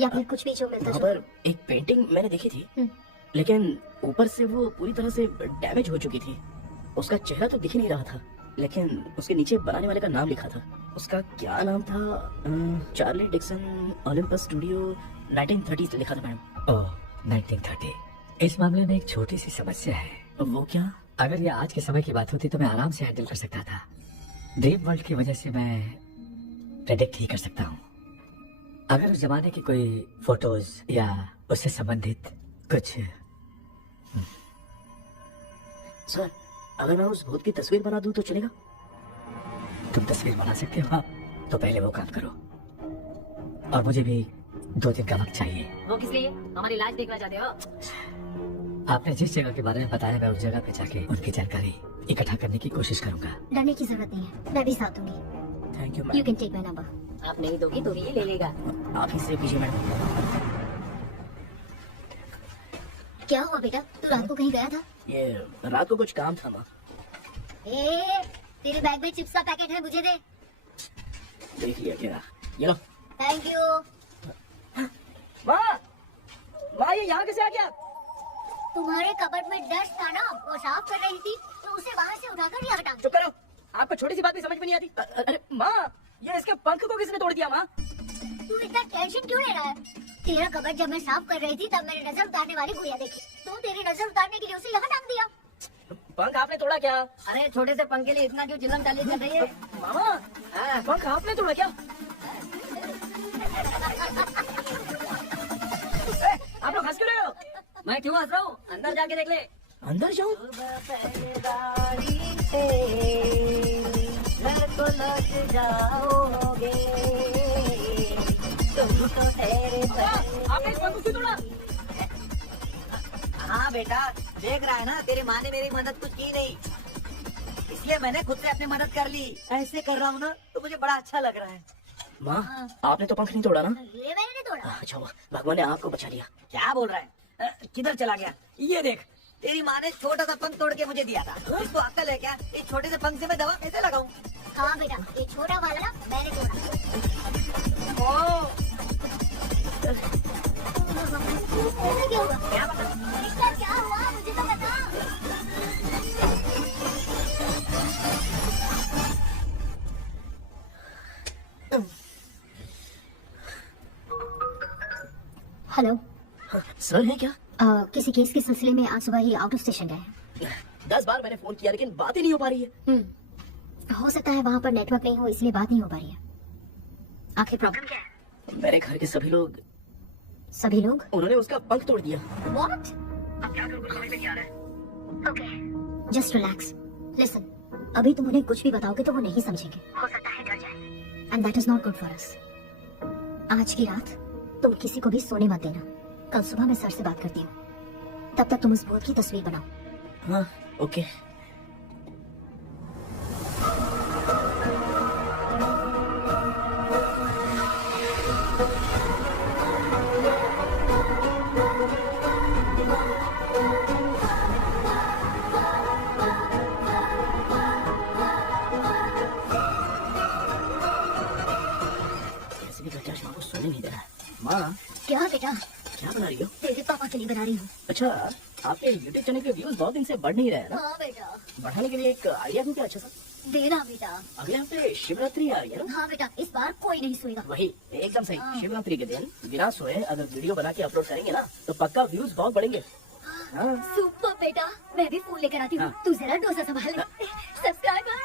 या फिर कुछ भी जो मिलता वहाँ जुलता। पर एक पेंटिंग मैंने देखी थी, हम्म। लेकिन ऊपर से वो पूरी तरह से डैमेज हो चुकी थी। उसका चेहरा तो दिख ही नहीं रहा था, लेकिन उसके नीचे बनाने वाले का नाम लिखा था। उसका क्या नाम था? चार्ली डिक्सन ओलंपस स्टूडियो 1930 लिखा था मैडम। ओह 1930। इस मामले में एक छोटी सी समस्या है। वो क्या? अगर ये आज के समय की बात होती तो मैं आराम से हैंडल कर सकता था। ड्रीम वर्ल्ड की वजह से मैं प्रेडिक्ट ही कर सकता हूँ। अगर उस जमाने की कोई फोटोज या उससे संबंधित कुछ। सर, अगर मैं उस भूत की तस्वीर बना दूं तो चलेगा? तुम तस्वीर बना सकते हो तो पहले वो काम करो, और मुझे भी 2 दिन का वक्त चाहिए। वो किस लिए? हमारी लाश देखना चाहते हो? आपने जिस जगह के बारे में बताया, मैं उस जगह पे जाके उनकी जानकारी इकट्ठा करने की कोशिश करूंगा। डरने की जरूरत नहीं है, मैं भी साथ दूंगी। Thank you you ma'am. Can take my number. आप नहीं दोगी तो भी ये ले लेगा। आप ही से कीजिए मैडम। क्या हुआ बेटा, तू रात को कहीं गया था? ये रात को कुछ काम था माँ। तेरे बैग में चिप्स का पैकेट है, मुझे दे। देख लिया क्या? ये लो। Thank you. माँ ये यहाँ कैसे आ गया? तुम्हारे कबर्ड में डस्ट था ना, वो साफ कर रही थी तो उसे वहाँ से उठाकर यहाँ हटा। चुप करो, आपको छोटी सी बात भी समझ में नहीं आती। अरे माँ, ये इसके पंख को किसने तोड़ दिया? माँ तू इतना टेंशन क्यों ले रहा है? तेरा कबर्ड जब मैं साफ कर रही थी तब मैंने नजर उतारने वाली गुड़िया देखी, तो तेरी नजर उतारने के लिए उसे यहाँ टांग दिया। पंख आपने तोड़ा क्या? अरे छोटे से पंख के लिए इतना क्यों चिल्लम चाली कर रही है? मामा, पंख आपने तोड़ा क्या? आप लोग हंस क्यों रहे हो? मैं क्यों हंस रहा हूँ? अंदर जाके देख ले। अंदर जाऊं? घर को लौट जाओगे तुम तो तेरे आपने इस पंख को क्यों तोड़ा? हाँ बेटा, देख रहा है ना, तेरी माँ ने मेरी मदद कुछ की नहीं, इसलिए मैंने खुद से अपनी मदद कर ली। ऐसे कर रहा हूँ ना तो मुझे बड़ा अच्छा लग रहा है। माँ, आपने तो पंख नहीं तोड़ा ना? ये मैंने नहीं तोड़ा। अच्छा हुआ, भगवान ने आपको बचा लिया। क्या बोल रहा है? किधर चला गया? ये देख, तेरी माँ ने छोटा सा पंख तोड़ के मुझे दिया था, इसको अक्ल है क्या? इस छोटे से पंख से मैं दवा कैसे लगाऊं? हाँ बेटा, ये छोटा वाला ना मैंने तोड़ा। ऐसा क्यों हुआ? इसका क्या हुआ मुझे तो बता। हेलो। सर है क्या? किसी केस के सिलसिले में आज सुबह ही आउट ऑफ स्टेशन गए। 10 बार मैंने फोन किया लेकिन बात ही नहीं हो पा रही है। हो सकता है वहाँ पर नेटवर्क नहीं हो, इसलिए बात नहीं हो पा रही है। आखिर प्रॉब्लम क्या है? मेरे घर के सभी लोग, सभी लोग? उन्होंने उसका पंख तोड़ दिया। What? Okay. Just relax. Listen. अभी तुम उन्हें कुछ भी बताओगे तो वो नहीं समझेंगे। हो सकता है डर जाए। And that is not good for us. आज की रात तुम किसी को भी सोने मत देना। कल सुबह मैं सर से बात करती हूँ। तब तक तुम उस भूत की तस्वीर बनाओ। हाँ, ओके। ऐसे भी बच्चा शाम को सोने नहीं दे रहा है। माँ, क्या बेटा? क्या बना रही हो? तेरे पापा के लिए बना रही हूँ। अच्छा, आपके यूट्यूब चैनल के व्यूज बहुत दिन से बढ़ नहीं रहे हैं ना? हाँ बेटा। बढ़ाने के लिए एक आइडिया दूं क्या अच्छा सा? देना बेटा। अगले हफ्ते शिवरात्रि आ रही है ना? हाँ बेटा, इस बार कोई नहीं सोएगा। वही, एकदम सही। शिवरात्रि के दिन बिना सोए अगर वीडियो बना के अपलोड करेंगे ना तो पक्का व्यूज बहुत बढ़ेंगे। हाँ। सुपर बेटा, मैं भी फोन लेकर आती हूँ। हाँ। तू जरा डोसा संभाल ले। सब्सक्राइबर।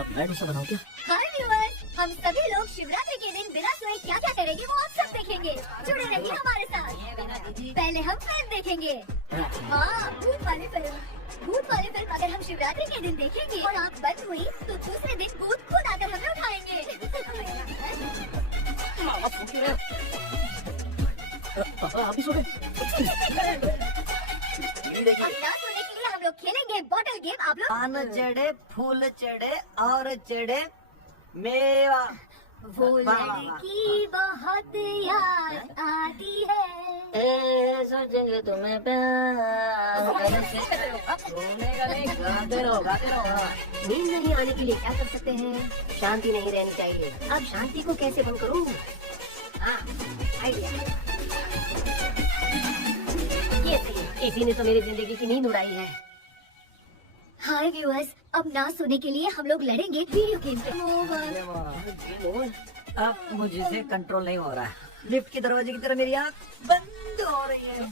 अब मैं डोसा बनाऊं क्या? हाय व्यूअर्स, हम सभी लोग शिवरात्रि के दिन बिना सोए क्या क्या करेंगे वो आप सब देखेंगे। जुड़े रहिए हमारे साथ। पहले हम फिल्म देखेंगे। हाँ, भूत वाली फिल्म अगर हम शिवरात्रि के दिन देखेंगे और आँख बंद हुई तो दूसरे दिन भूत खुद आकर हमें उठाएंगे। मामा सो क्यों रहे हो? पापा आप ही सो गए? अब ना सोने के लिए हम लोग खेलेंगे बॉटल गेम। आप लोग पान चढ़े, फूल चढ़े और चढ़े मेवा। वो लड़की बहुत याद आती है। सोचेंगे तुम्हें प्यार गाते रहो गाते रहो। नींद नहीं आने के लिए क्या कर सकते हैं? शांति नहीं रहनी चाहिए। अब शांति को कैसे भंग करूं? हाँ, आइडिया। ये सही, इसी ने तो मेरी जिंदगी की नींद उड़ाई है। हाय व्यूअर्स, अब ना सोने के लिए हम लोग लड़ेंगे वीडियो गेम पे। अब मुझसे कंट्रोल नहीं हो रहा है। लिफ्ट के दरवाजे की तरह मेरी आँख बंद हो रही है।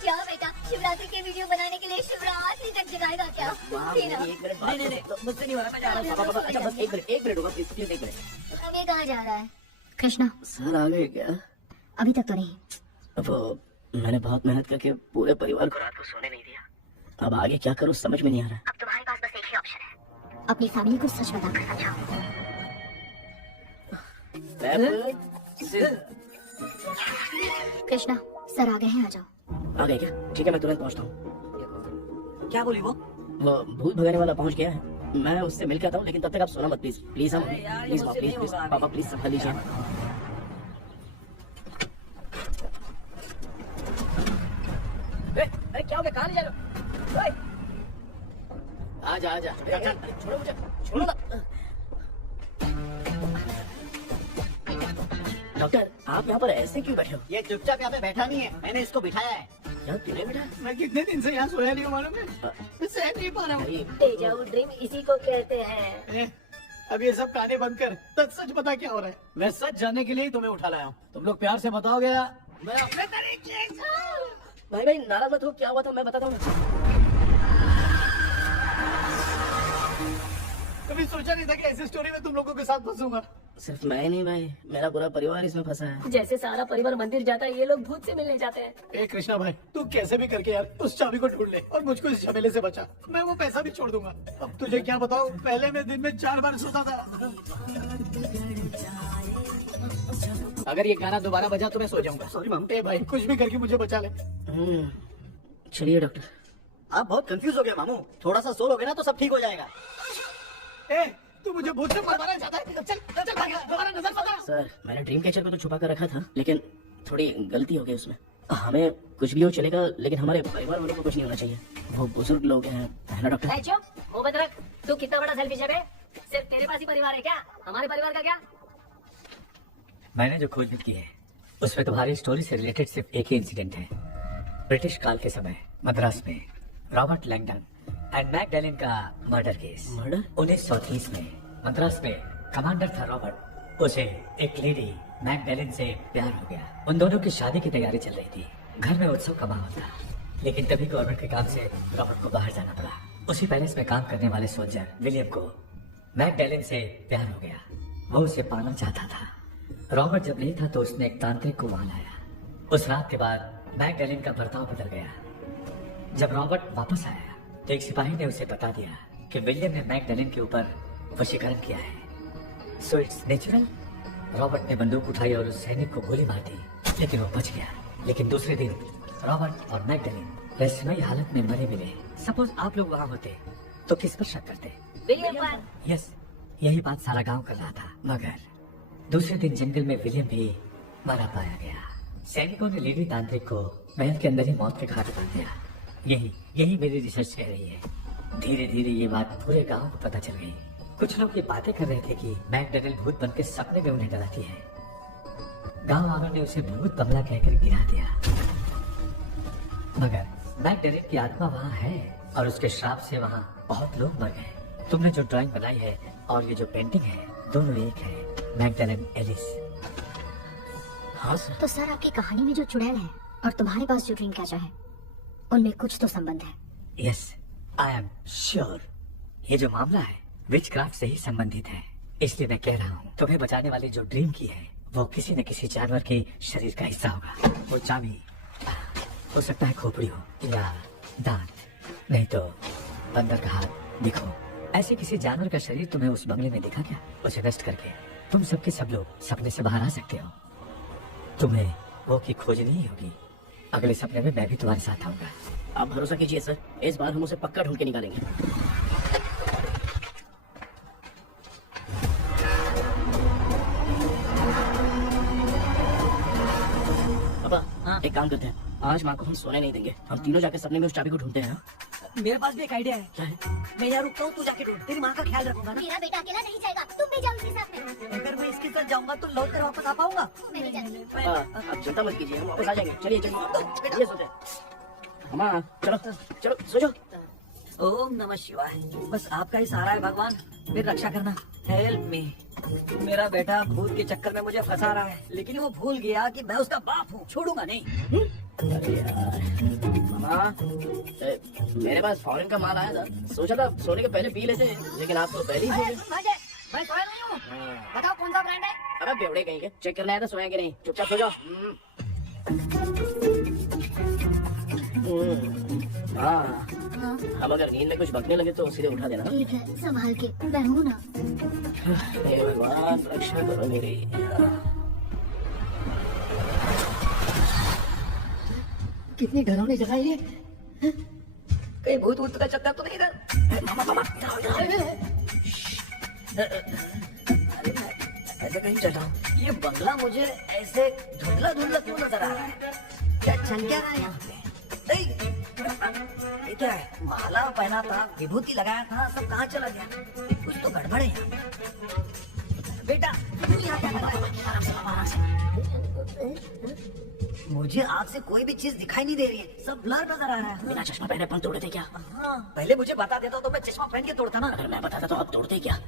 क्या बेटा, शिवरात्रि के वीडियो बनाने के लिए शिवरात्रि तक जगाएगा क्या? नहीं, मुझसे नहीं हो रहा, मैं जा रहा हूँ। अच्छा बस एक मिनट होगा प्लीज एक मिनट। अब ये कहाँ जा रहा है? कृष्णा, सर आ गए क्या? अभी तक तो नहीं। अब मैंने बहुत मेहनत करके पूरे परिवार को रात को सोने नहीं दिया। अब आगे क्या करूँ समझ में नहीं आ रहा। अब तुम्हारे पास बस एक ही ऑप्शन है, अपनी फैमिली को सच बताकर समझाओ। कृष्णा, सर आ गए हैं, आ जाओ। आ गए क्या? ठीक है मैं तुरंत पहुँचता हूँ। क्या बोली वो? भूत भगाने वाला पहुँच गया है। मैं उससे मिल के आता हूँ, लेकिन तब तक आप सोना मत प्लीज प्लीज। हम प्लीज पापा प्लीज संभाल लीजिए। अरे क्या हो गया? कहाँ ले जा रहे हो? आजा आजा, छोड़ो मुझे, छोड़ो ना। डॉक्टर आप यहाँ पर ऐसे क्यों बैठे हो? ये चुपचाप यहाँ पे बैठा नहीं है, मैंने इसको बिठाया है। क्या तूने बेटा? मैं कितने दिन से यहाँ सोया नहीं हूँ मालूम है? मैं सह नहीं पा रहा हूँ। डेजा वू ड्रीम इसी को कहते हैं। अब ये सब कहानी बंद कर, सच बता क्या हो रहा है। मैं सच जानने के लिए ही तुम्हें उठा लाया हूँ। तुम लोग प्यार से बताओगे या मैं अपने तरीके से। भाई नाराज मत हो, क्या हुआ था मैं बताता हूँ। कभी सोचा नहीं था कि ऐसी स्टोरी में तुम लोगों के साथ फंसूंगा। सिर्फ मैं नहीं भाई, मेरा पूरा परिवार इसमें फंसा है। जैसे सारा परिवार मंदिर जाता है, ये लोग भूत से मिलने जाते हैं। ए कृष्णा भाई, तू कैसे भी करके यार उस चाबी को ढूंढ ले और मुझको इस झमेले से बचा। मैं वो पैसा भी छोड़ दूंगा। अब तुझे क्या बताऊं, पहले मैं दिन में 4 बार सोता था। अगर ये गाना दोबारा बजा तो मैं सो जाऊंगा। सॉरी मम। ए भाई, कुछ भी करके मुझे बचा ले। चलिए डॉक्टर। आप बहुत कंफ्यूज हो गए मामू, थोड़ा सा सो लोगे ना तो सब ठीक हो जाएगा। ए, तू मुझे भूत से मरवाना चाहता है? चल चल भाग, दोबारा नजर पकड़। सर मैंने ड्रीम कैचर को तो छुपा कर रखा था, लेकिन थोड़ी गलती हो गई उसमें। हमें कुछ भी हो चलेगा, लेकिन हमारे परिवार वालों को कुछ नहीं होना चाहिए। वो बुजुर्ग लोग हैं, है ना डॉक्टर? चुप, मुंह बंद रख। तू कितना बड़ा सेल्फिश है बे? सिर्फ तेरे पास ही परिवार है क्या? हमारे परिवार का क्या? मैंने जो खोजबीन की है उसमें तुम्हारी स्टोरी से रिलेटेड सिर्फ एक ही इंसिडेंट है। ब्रिटिश काल के समय मद्रास में रॉबर्ट लैंगडन एंड मैकडैलिन का मर्डर केस। मर्डर? 1930 में मद्रास में कमांडर था रॉबर्ट। उसे एक लेडी मैकडैलिन से प्यार हो गया। उन दोनों की शादी की तैयारी चल रही थी। घर में उत्सव का माहौल था, लेकिन तभी गवर्नमेंट के काम से रॉबर्ट को बाहर जाना पड़ा। उसी पैलेस में काम करने वाले सोल्जर विलियम को मैकडैलिन से प्यार हो गया। वो उसे पाना चाहता था। रॉबर्ट जब नहीं था तो उसने एक तांत्रिक को वहां लाया। उस रात के बाद मैकडैलिन का बर्ताव बदल गया। जब रॉबर्ट वापस आया तो एक सिपाही ने उसे बता दिया कि विलियम ने मैकडैलिन के ऊपर वशीकरण किया है। So it's natural. रॉबर्ट ने बंदूक उठाई और उस सैनिक को गोली मार दी, लेकिन वो बच गया। लेकिन दूसरे दिन रॉबर्ट और मैकडैलिन रहस्यमयी हालत में मरे मिले। सपोज आप लोग वहाँ होते तो किस पर शक करते? विलियम पर। यस, यही बात सारा गांव कर रहा था। मगर दूसरे दिन जंगल में विलियम भी मारा पाया गया। सैनिकों ने लेडी तांत्रिक को महल के अंदर ही मौत के घाट उतार दिया। यही मेरी रिसर्च कह रही है। धीरे धीरे ये बात पूरे गांव को पता चल गई। कुछ लोग ये बातें कर रहे थे कि मैकडैलिन भूत बन के सपने में उन्हें डराती है। गांव वालों ने उसे भूत बंगला कहकर गिरा दिया। मगर मैकडैलिन की आत्मा वहाँ है और उसके श्राप से वहाँ बहुत लोग मर गए। तुमने जो ड्राइंग बनाई है और ये जो पेंटिंग है, दोनों एक है। मैकडैलिन एलिस। हाँ सर। तो सर, आपकी कहानी में जो चुड़ैल है और तुम्हारे पास जो ड्रीम कैचर है, उनमें कुछ तो संबंध है। यस, आई एम श्योर ये जो मामला है विचक्राफ्ट से ही संबंधित है। इसलिए मैं कह रहा हूँ, तुम्हें बचाने वाली जो ड्रीम की है वो किसी न किसी जानवर के शरीर का हिस्सा होगा। वो चाबी हो सकता है खोपड़ी हो या दांत, नहीं तो बंदर का हाथ। दिखो, ऐसे किसी जानवर का शरीर तुम्हें उस बंगले में दिखा क्या? उसे नष्ट करके तुम सबके सब लोग सपने से बाहर आ सकते हो। तुम्हें वो की खोजनी ही होगी। अगले सपने में मैं भी तुम्हारे साथ आऊंगा। आप भरोसा कीजिए सर, इस बार हम उसे पक्का ढूंढ के निकालेंगे। एक काम करते हैं, आज माँ को हम सोने नहीं देंगे, हम तीनों जाके सपने में उस चाबी को ढूंढते हैं। मेरे पास भी एक आइडिया है। क्या है? मैं यहाँ रुकता हूँ, तू जाके ढूंढ। तेरी माँ का ख्याल रखूंगा ना। मेरा बेटा अकेला नहीं जाएगा, तुम भी जाओ इसके साथ में। अगर मैं इसके साथ जाऊंगा तो लौट कर वापस आ पाऊंगा? मैं नहीं जाती। आप चिंता मत कीजिए, हम वापस आ जाएंगे। चलिए चलिए, ये सोचे मामा, चलो चलो सो जाओ। ओम नमः शिवाय। बस आपका ही सहारा है भगवान, मेरी रक्षा करना। Help me. मेरा बेटा भूत के चक्कर में मुझे फंसा रहा है, लेकिन वो भूल गया कि मैं उसका बाप हूँ। छोड़ूंगा नहीं। अरे यार मामा, मेरे पास फॉरेन का माल आया था, सोचा था सोने के पहले पी लेते, लेकिन आप तो पहले ही सो गए। भांजे, मैं सोया नहीं हूँ। बताओ कौन सा ब्रांड है? अरे बेवड़े कहीं के, चेक करना है तो सोया कि नहीं, चुपचाप सो जाओ। हाँ, हम अगर नींद में कुछ बकने लगे तो सीधे उठा देना। ठीक है, संभाल के, मैं हूँ ना। हे भगवान रक्षा करो मेरी। कितनी डरावनी जगह है ये। कहीं भूत भूत का चक्कर तो नहीं इधर? मामा मामा, अरे मैं ऐसे कहीं चल रहा हूँ। ये बंगला मुझे ऐसे धुंधला धुंधला क्यों नजर आ रहा है? क्या चल क्या रहा है यहाँ पे? ये क्या है? माला पहना था, विभूति लगाया था, सब कहाँ चला गया? कुछ तो गड़बड़ है यहाँ पे। बेटा तू यहाँ क्या कर रहा है? आराम से मामा, आराम से। मुझे आग से कोई भी चीज दिखाई नहीं दे रही है, सब ब्लर नजर आ रहा है। बिना चश्मा पहने अपन तोड़ते क्या? हाँ, पहले मुझे बता देता तो मैं चश्मा पहन के तोड़ता ना। अगर मैं बताता तो आप तोड़ते क्या?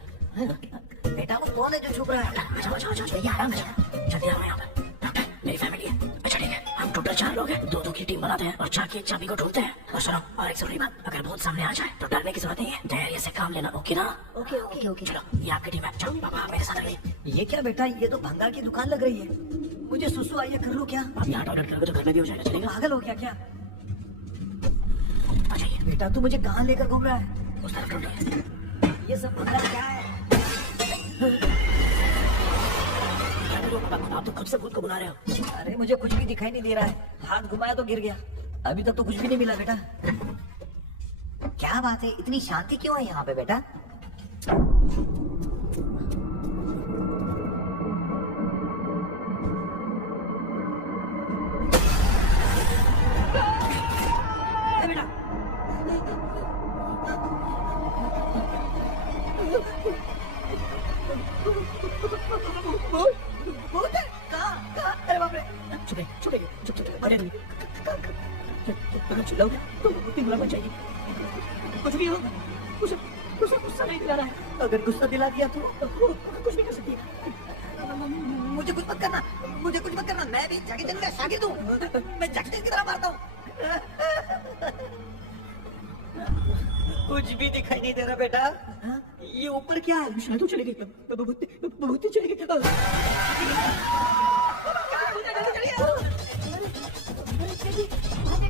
बेटा वो कौन है जो छुप रहा है? अच्छा अच्छा अच्छा, ये आराम से जल्दी आओ यहाँ पर। डॉक्टर, मेरी फैमिली है। अच्छा ठीक है, हम टोटल 4 लोग हैं, 2-2 की टीम बनाते हैं और जाके चाबी को ढूंढते हैं। और सुनो, और एक जरूरी बात, अगर भूत सामने आ जाए तो डरने की जरूरत नहीं है, धैर्य से काम लेना। ओके ना? Okay okay okay. चलो, ये आपकी टीम है। चलो पापा मेरे साथ आइए। ये क्या बेटा, ये तो भंगार की दुकान लग रही है। मुझे सुसु आई है, कर लो क्या? आप यहाँ टॉयलेट करोगे तो घर में भी हो जाएगा, चलेगा? पागल हो गया क्या? आ जाइए, बेटा तू मुझे कहाँ लेकर घूम रहा है? उस तरफ ढूंढिए। ये सब भंगार क्या है? क्या करो पापा, आप तो खुद से भूत को बुला रहे हो। अरे मुझे कुछ भी दिखाई नहीं दे रहा है, हाथ घुमाया तो गिर गया। अभी तक तो कुछ भी नहीं मिला बेटा। क्या बात है, इतनी शांति क्यों है यहाँ पे बेटा? चिल्लाओगे तो भूत बुलाना चाहिए। कुछ भी हो, उसे गुस्सा नहीं दिला रहा है। अगर गुस्सा दिला दिया तो कुछ नहीं कर सकती है। मुझे कुछ मत करना, मुझे कुछ मत करना। मैं भी जैकी चैन का शागिर्द हूँ, मैं जैकी चैन की तरह मारता हूँ। कुछ भी दिखाई नहीं दे रहा बेटा। ये ऊपर क्या है? शायद तो चली गई, बहुत चली गई।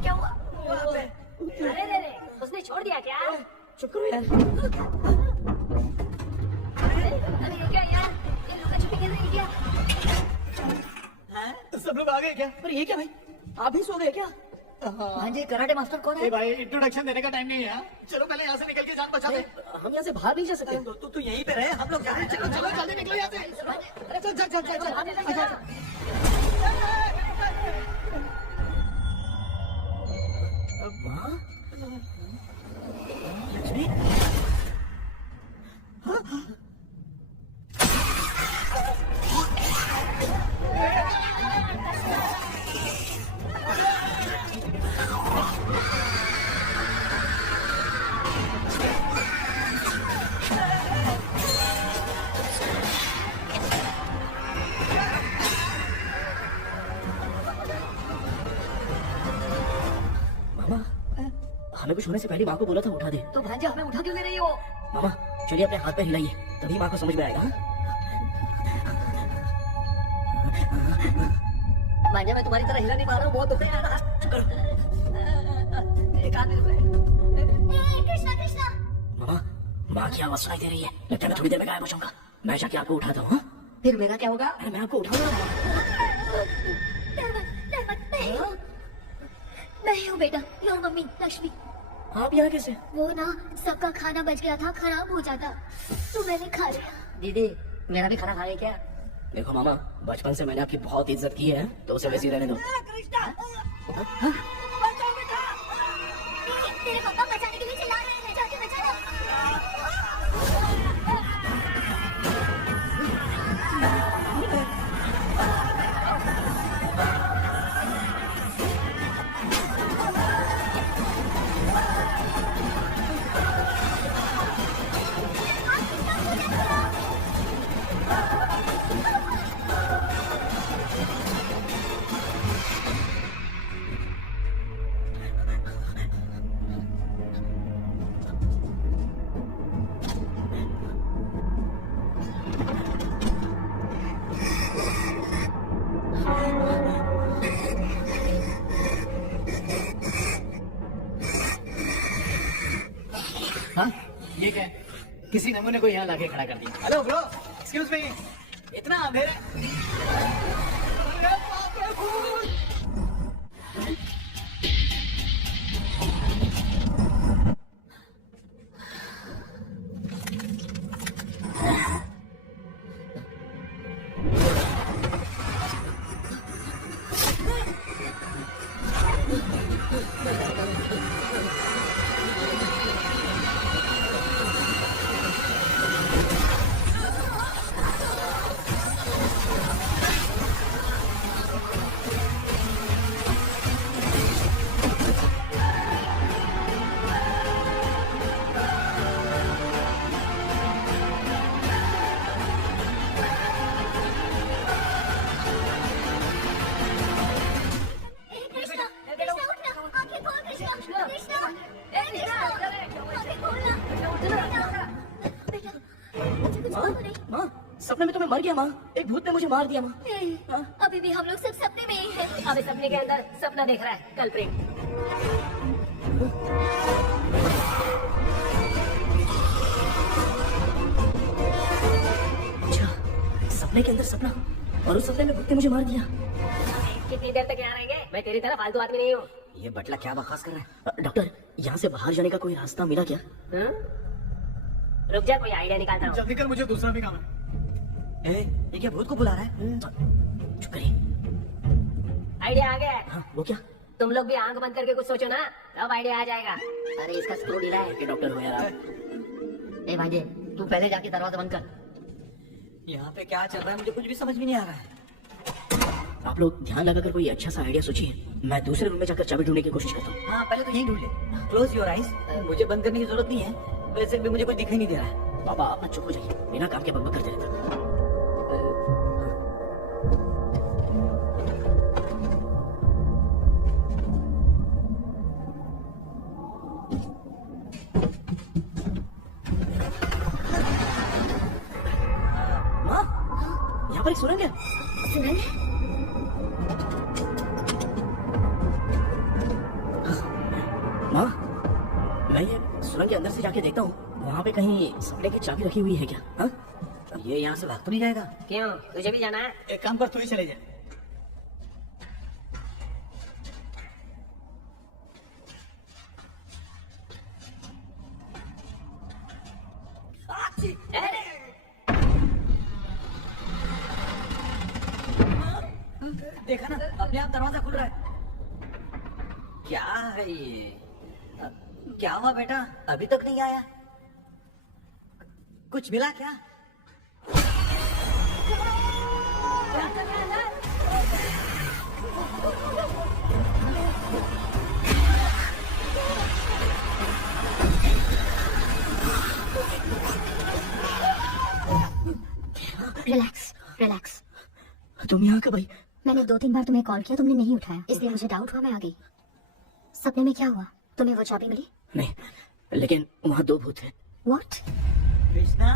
क्या हुआ? अरे रे रे, उसने छोड़ दिया क्या? चुप करो यार। अरे ये क्या यार, ये लुका छुपी खेल रही है क्या? सब लोग आ गए क्या? अरे ये क्या भाई, आप भी सो गए क्या? हाँ जी, कराटे मास्टर कौन है? भाई इंट्रोडक्शन देने का टाइम नहीं है। चलो पहले यहाँ से निकल के जान बचा दे। हम यहाँ से बाहर नहीं जा सकते। तू यहीं पे रहे, हम लोग जा रहे हैं। चलो चलो जल्दी निकलो यहाँ से। चल। लक्ष्मी, हमें कुछ होने से पहले माँ को बोला था उठा दे। तो भांजा हमें उठा क्यों ले रही हो? मामा चलिए अपने हाथ पे हिलाइए, तभी माँ को समझ में आएगा। भांजा मैं तुम्हारी तरह हिला नहीं पा रहा हूँ, बहुत दुख है। चुप करो। एक आदमी रुक कृष्णा कृष्णा, मामा, माँ की आवाज सुनाई दे रही है, लगता है मैं थोड़ी देर में गायब हो जाऊंगा। मैं जाके आपको उठाता हूँ। फिर मेरा क्या होगा? अरे मैं आपको उठाऊंगा। मैं हूँ बेटा, यो मम्मी लक्ष्मी। आप यहाँ कैसे? वो ना सबका खाना बच गया था, खराब हो जाता तो मैंने खा लिया। दीदी, मेरा भी खाना खाए क्या? देखो मामा, बचपन से मैंने आपकी बहुत इज्जत की है, तो उसे वैसे ही रहने दो। कृष्णा, बचाओ बेटा। तेरे पापा बचाने के लिए चिल्ला रहे हैं, जाके बचा लो। हाँ, ये क्या है? किसी नमूने को यहाँ लाके खड़ा कर दिया। हेलो ब्रो, एक्सक्यूज मी, इतना अंधेरा कृष्णा, कृष्णा उठना, आंखें खोल कृष्णा, कृष्णा, कृष्णा, आंखें खोलना। बेटा, मुझे कुछ बोलो नहीं। माँ, सपने में तो मैं मर गया माँ, एक भूत ने मुझे मार दिया माँ। अभी भी हम लोग सब सपने में ही हैं। अब इस सपने के अंदर सपना देख रहा है कल्प्रिट। अच्छा, सपने के अंदर सपना, और उस सपने में भूत ने मुझे मार दिया। कितनी देर तक यहाँ रहेंगे? मैं तेरी तरह फालतू आदमी नहीं हूँ। ये बटला क्या बकवास कर रहा है? डॉक्टर, यहाँ से बाहर जाने का कोई रास्ता मिला क्या? रुक जा, कोई आइडिया निकालता हूँ। जल्दी कर, मुझे दूसरा भी काम है। ये क्या भूत को बुला रहा है? चुप करिए। आइडिया आ गया है। हाँ, वो क्या? तुम लोग भी आंख बंद करके कुछ सोचो ना, तब आइडिया आ जाएगा। अरे इसका स्क्रू ढीला है। ये डॉक्टर हो यार आप। ए भांजे, तू पहले जाके दरवाजा बंद कर। यहाँ पे क्या चल रहा है मुझे कुछ भी समझ में नहीं आ रहा है। आप लोग ध्यान लगाकर कोई अच्छा सा आइडिया सोचिए, मैं दूसरे रूम में जाकर चाबी ढूंढने की कोशिश करता हूँ। हाँ, पहले तो यहीं ढूंढ ले। Close your eyes. मुझे बंद करने की जरूरत नहीं है, वैसे भी मुझे कुछ दिखाई नहीं दे रहा है। पापा, आप चुप हो जाइए, बिना काम के बकबक करते रहते। माँ, यहाँ पर एक सुरंग है। सुरंग? माँ, मैं ये सुरंग के अंदर से जाके देखता हूँ, वहाँ पे कहीं सपने की चाबी रखी हुई है क्या? हाँ? ये यहाँ से भाग तो नहीं जाएगा? क्यों, तुझे भी जाना है? एक काम कर, तू ही चले जा। देखा ना, अपने आप दरवाजा खुल रहा है। क्या है ये? क्या हुआ बेटा, अभी तक नहीं आया? कुछ मिला क्या? Relax, relax. तुम यहाँ कब आई? मैंने 2-3 बार तुम्हें कॉल किया, तुमने नहीं उठाया, इसलिए मुझे डाउट हुआ, मैं आ गई। सपने में क्या हुआ? तुम्हें वो चाबी मिली? नहीं, लेकिन वहाँ 2 भूत थे। व्हाट? कृष्णा,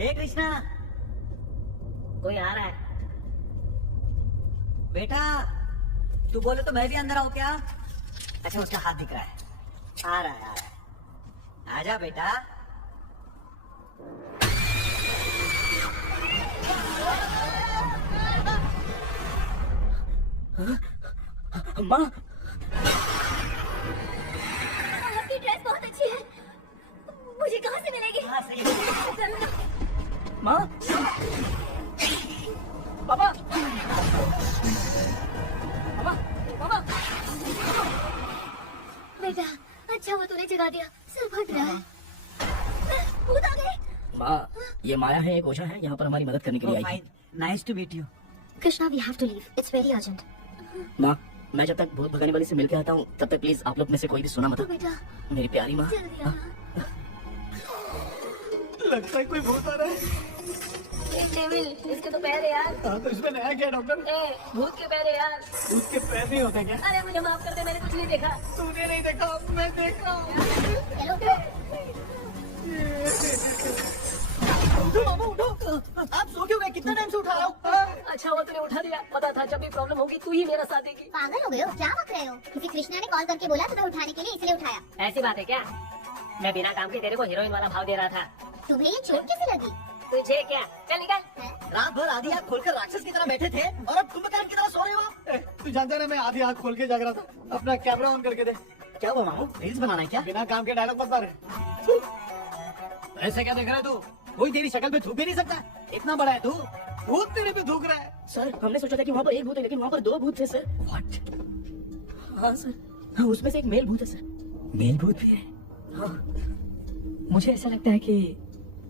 हे कृष्णा, कोई आ रहा है। बेटा तू बोले तो मैं भी अंदर आऊं क्या? अच्छा, उसका हाथ दिख रहा है। आ रहा है, आ रहा है। आजा बेटा। माँ, आपकी ड्रेस बहुत अच्छी है, मुझे कहाँ से मिलेगी? हाँ, सही है। माँ, पापा पापा पापा बेटा अच्छा वो तूने जगा दिया, सर फट रहा है। भूत आ गए। माँ, ये माया है, एक ओझा है, यहाँ पर हमारी मदद करने के लिए आई है। Nice to meet you. Krishna we have to leave, it's very urgent. माँ, मैं जब तक भूत भगाने वाली से मिलकर आता हूँ तब तक प्लीज आप लोग में से कोई भी सुना मत। तो बेटा मेरी प्यारी माँ। जल्दी आना। लगता है कोई भूत आ रहा है। डेविल, इसके तो पैर है यार। हाँ, तो इसमें नया क्या है डॉक्टर? ए, भूत के पैर है यार। भूत के पैर नहीं होते क्या? अरे मुझे माफ कर दे, मैंने कुछ नहीं देखा। तूने नहीं देखा, मैं देख रहा हूँ। हेलो उठो मामा उठो। आप सो क्यों गए? कितना टाइम से उठा रहा हूँ? अच्छा हुआ तूने उठा दिया, पता था जब भी प्रॉब्लम होगी तू ही मेरा साथ देगी। पागल हो गए हो, क्या बक रहे हो? किसी कृष्णा ने कॉल करके बोला तुम्हें उठाने के लिए, इसलिए उठाया। ऐसी बात है क्या? मैं बिना काम के तेरे को हीरोइन वाला भाव दे रहा था। तुम्हें ये चोट कैसे लगी? तुझे क्या? चल निकल। रात भर आधी आँख खोलकर राक्षस की तरह बैठे थे और अब कुंभकर्ण की तरह सो रहे हो। तू जानता है ना मैं आधी आँख खोल के जाग रहा था। अपना कैमरा ऑन करके दे। क्या हुआ मामू, रील्स बनाना है क्या? बिना काम के डायलॉग बता रहे। ऐसे क्या देख रहा है तू? कोई तेरी शक्ल पे थूक भी नहीं सकता। इतना बड़ा है तू, भूत तेरे पे थूक रहा है। सर, हमने सोचा था कि वहाँ पर एक भूत है लेकिन वहाँ पर 2 भूत थे सर। व्हाट? हाँ सर, हाँ, उसमें से एक मेल भूत है सर। मेल भूत भी है? हाँ। मुझे ऐसा लगता है कि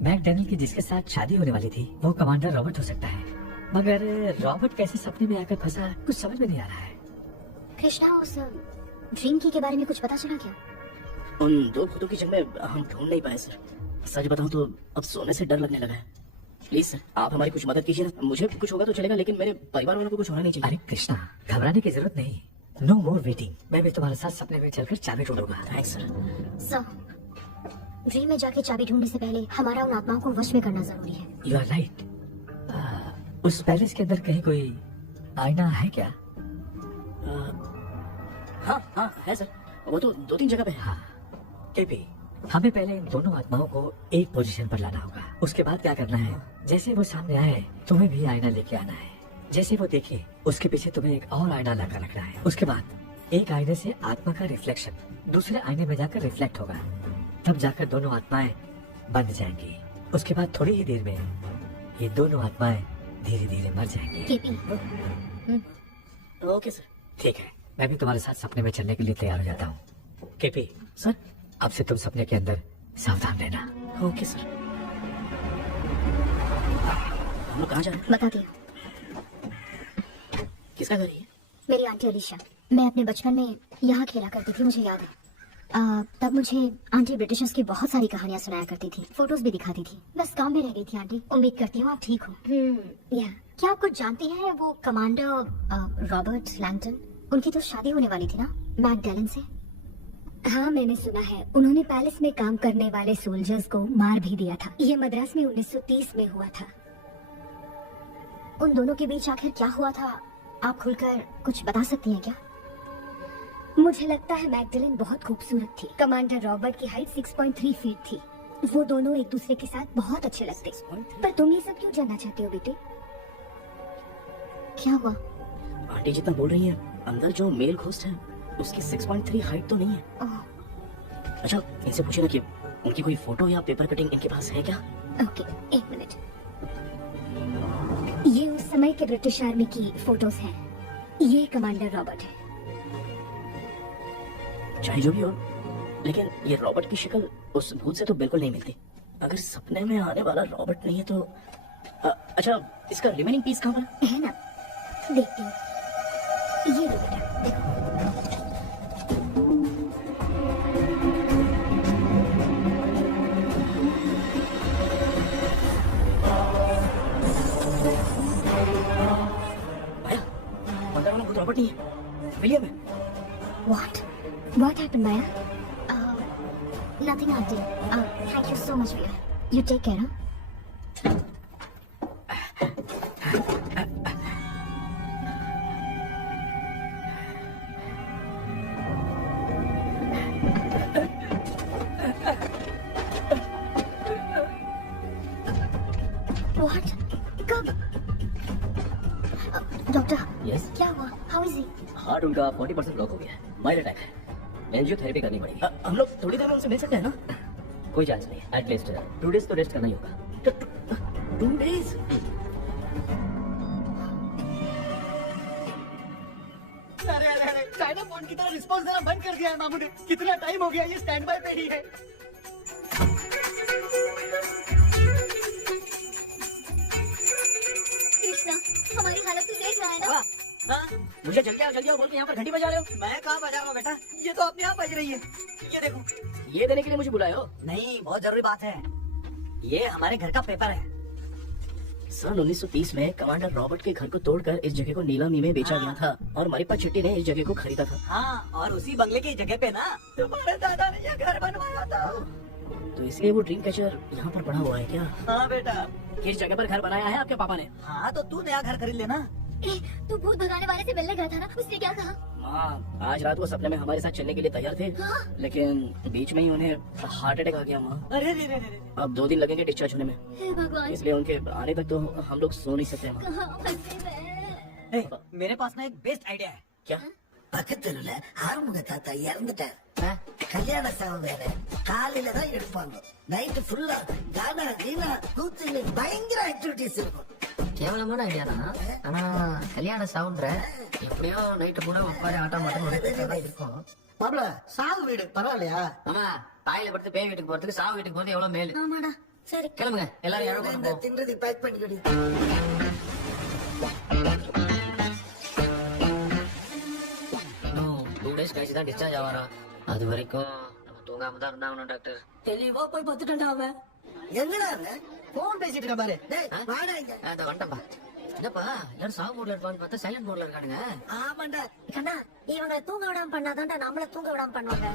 मैकडैनियल की जिसके साथ शादी होने वाली थी वो कमांडर रॉबर्ट हो सकता है, मगर रॉबर्ट कैसे सपने में आकर फंसा कुछ समझ में नहीं आ रहा है। कृष्णा उस ड्रीम की के बारे में कुछ पता चला क्या? उन 2 भूतों की जगह हम ढूंढ नहीं पाए सर। सच बताऊं तो अब सोने से डर लगने लगा है। प्लीज सर, आप हमारी कुछ मदद कीजिए ना। मुझे कुछ होगा तो चलेगा लेकिन मेरे परिवार वालों को कुछ होना नहीं चाहिए। अरे कृष्णा, घबराने की जरूरत नहीं, नो मोर वेटिंग। मैं भी तुम्हारे साथ सपने में चलकर चाबी ढूंढूंगा। Thanks sir. सर, ड्रीम में जाके चाबी ढूंढने से पहले हमारा उन आत्माओं को वश में करना जरूरी है। You are right. उस पैलेस के अंदर कहीं कोई आईना है क्या? हाँ हाँ है सर, वो तो 2-3 जगह पे है। हाँ केपी, हमें पहले इन दोनों आत्माओं को एक पोजीशन पर लाना होगा। उसके बाद क्या करना है, जैसे वो सामने आए तुम्हें भी आईना लेके आना है। जैसे वो देखे उसके पीछे तुम्हें एक और आईना लगा रखना है। उसके बाद एक आईने से आत्मा का रिफ्लेक्शन दूसरे आईने में जाकर रिफ्लेक्ट होगा, तब जाकर दोनों आत्माएं बंध जाएंगी। उसके बाद थोड़ी ही देर में ये दोनों आत्माएं धीरे धीरे मर जाएंगी। KP, okay sir. ठीक है, मैं भी तुम्हारे साथ सपने में चलने के लिए तैयार हो जाता हूँ। KP sir. अब से तुम सपने के अंदर सावधान रहना। Okay sir. हम लोग कहाँ जा रहे हैं? बता दिया। किसका घर है ये? मेरी आंटी अलीशा। मैं अपने बचपन में यहाँ खेला करती थी, मुझे याद है। तब मुझे आंटी ब्रिटिशर्स की बहुत सारी कहानियाँ सुनाया करती थी, फोटोज भी दिखाती थी। बस काम में रह गई थी आंटी। उम्मीद करती हूँ आप ठीक हो। क्या आप कुछ जानती हैं वो कमांडर रॉबर्ट लैंगटन? उनकी तो शादी होने वाली थी ना मैकडैलन से। हाँ मैंने सुना है, उन्होंने पैलेस में काम करने वाले सोल्जर्स को मार भी दिया था। ये मद्रास में 1930 में हुआ था। उन दोनों के बीच आखिर क्या हुआ था, आप खुलकर कुछ बता सकती हैं क्या? मुझे लगता है मैगडलेन बहुत खूबसूरत थी। कमांडर रॉबर्ट की हाइट 6.3 फीट थी। वो दोनों एक दूसरे के साथ बहुत अच्छे लगते। पर तुम ये सब क्यों जानना चाहते हो बेटे? क्या हुआ? आंटी जितना बोल रही है, अंदर जो मेल घोस्ट है उसकी 6.3 हाइट तो नहीं है। अच्छा, इनसे पूछे ना कि उनकी कोई फोटो या पेपर कटिंग इनके पास है क्या? ओके, एक मिनट। ये उस समय के ब्रिटिश आर्मी की फोटोज हैं। ये कमांडर रॉबर्ट है। चाहे जो भी हो, लेकिन ये रॉबर्ट की शक्ल उस भूत से तो बिल्कुल नहीं मिलती। अगर सपने में आने वाला रॉबर्ट नहीं है तो अच्छा, इसका रिमेनिंग पीस कहाँ पर है ना? देखती हूँ। ये लो बेटा, देखो। माया, अंदर वाला भूत रॉबर्ट नहीं है, विलियम है। What happened, Maya? Nothing, Auntie. Thank you so much, Maya. You take care, huh? What? कब? Doctor, Yes? क्या हुआ? How is he? हार्ट उनका 40% ब्लॉक हो गया है, माइल्ड अटैक है। एंजियोथेरेपी करनी पड़ेगी। हम लोग थोड़ी देर में उनसे मिल सकते हैं ना? कोई चांस नहीं, एटलीस्ट 2 डेज तो रेस्ट करना ही होगा। 2 डेज? चाइना फोन की तरह रिस्पॉन्स देना बंद कर दिया है मामू ने। कितना टाइम हो गया ये स्टैंड बाय पे ही है। कृष्णा, हमारी हालत तो देख रहा है ना। हाँ, मुझे जल्दी आओ बोल के यहाँ पर घंटी बजा रहे हो। मैं कहाँ बजा रहा हूँ बेटा, ये तो अपने आप बज रही है। ये देखो। ये देने के लिए मुझे बुलाए हो? नहीं, बहुत जरूरी बात है। ये हमारे घर का पेपर है। सन 1930 में कमांडर रॉबर्ट के घर को तोड़कर इस जगह को नीलामी में बेचा गया था और मरिप्पा चिट्टी ने इस जगह को खरीदा था। हाँ, और उसी बंगले की जगह पे ना तुम्हारे दादा ने ये घर बनवाया था। तो इसलिए वो ड्रीम कैचर यहाँ पर पड़ा हुआ है क्या? हाँ बेटा। किस जगह पर घर बनाया है आपके पापा ने? हाँ, तो तू नया घर खरीद लेना। तू भूत भगाने वाले से मिलने गया था ना, उसने क्या कहा? हाँ, आज रात वो सपने में हमारे साथ चलने के लिए तैयार थे, लेकिन बीच में ही उन्हें हार्ट अटैक आ गया माँ। अरे रे रे रे। अब 2 दिन लगेंगे डिस्चार्ज होने में, हे भगवान, इसलिए उनके आने तक तो हम लोग सो नहीं सकते माँ। कहाँ फंसे मैं? मेरे पास ना एक बेस्ट आइडिया है। क्या? பக்கத்துல ஆறுமுக தாத்தா இறந்துட்டார். கல்யாண சாவு வேற. காலையில தான் எடுப்பாங்க. நைட்டு ஃபுல்லா கானா கீனா கூத்துல பயங்கர ஆக்டிவிட்டிஸ் இருக்கும். கேவலமான ஐடியா தான். ஆனா கல்யாண சவுண்ட்ற எப்படியோ நைட்டு கூட உட்கார ஆட்டம் மட்டும் இருக்கும். மாப்பிள சாவு வீடு பரவாயில்லையா? ஆமா, பாயில படுத்து பேய் வீட்டுக்கு போறதுக்கு சாவு வீட்டுக்கு போறது எவ்வளவு மேலு. ஆமாடா, சரி கிளம்புங்க எல்லாரும் யாரோ இந்த போறோம். தின்றதை பேக் பண்ணிக்கடி. இன்னும் 2 days கழிச்சு தான் டிஸ்சார்ஜ் ஆவாரா. அது வரைக்கும் நம்ம தூங்காம தான் இருந்தாகணும் டாக்டர். தெளிவா போய் பத்துட்டா அவன். எங்கடா இருந்த? போன் பேசிட்டு இருக்க பாரு. டேய் வாடா இங்க. அந்த வந்துட்டப்பா. என்னப்பா எல்லாரும் சாவு மோட்ல இருப்பான்னு பார்த்தா சைலண்ட் மோட்ல இருக்கானுங்க. ஆமாண்டா. கண்ணா, இவங்க தூங்க விடாம பண்ணாதான்டா நம்மள தூங்க விடாம பண்ணுவாங்க.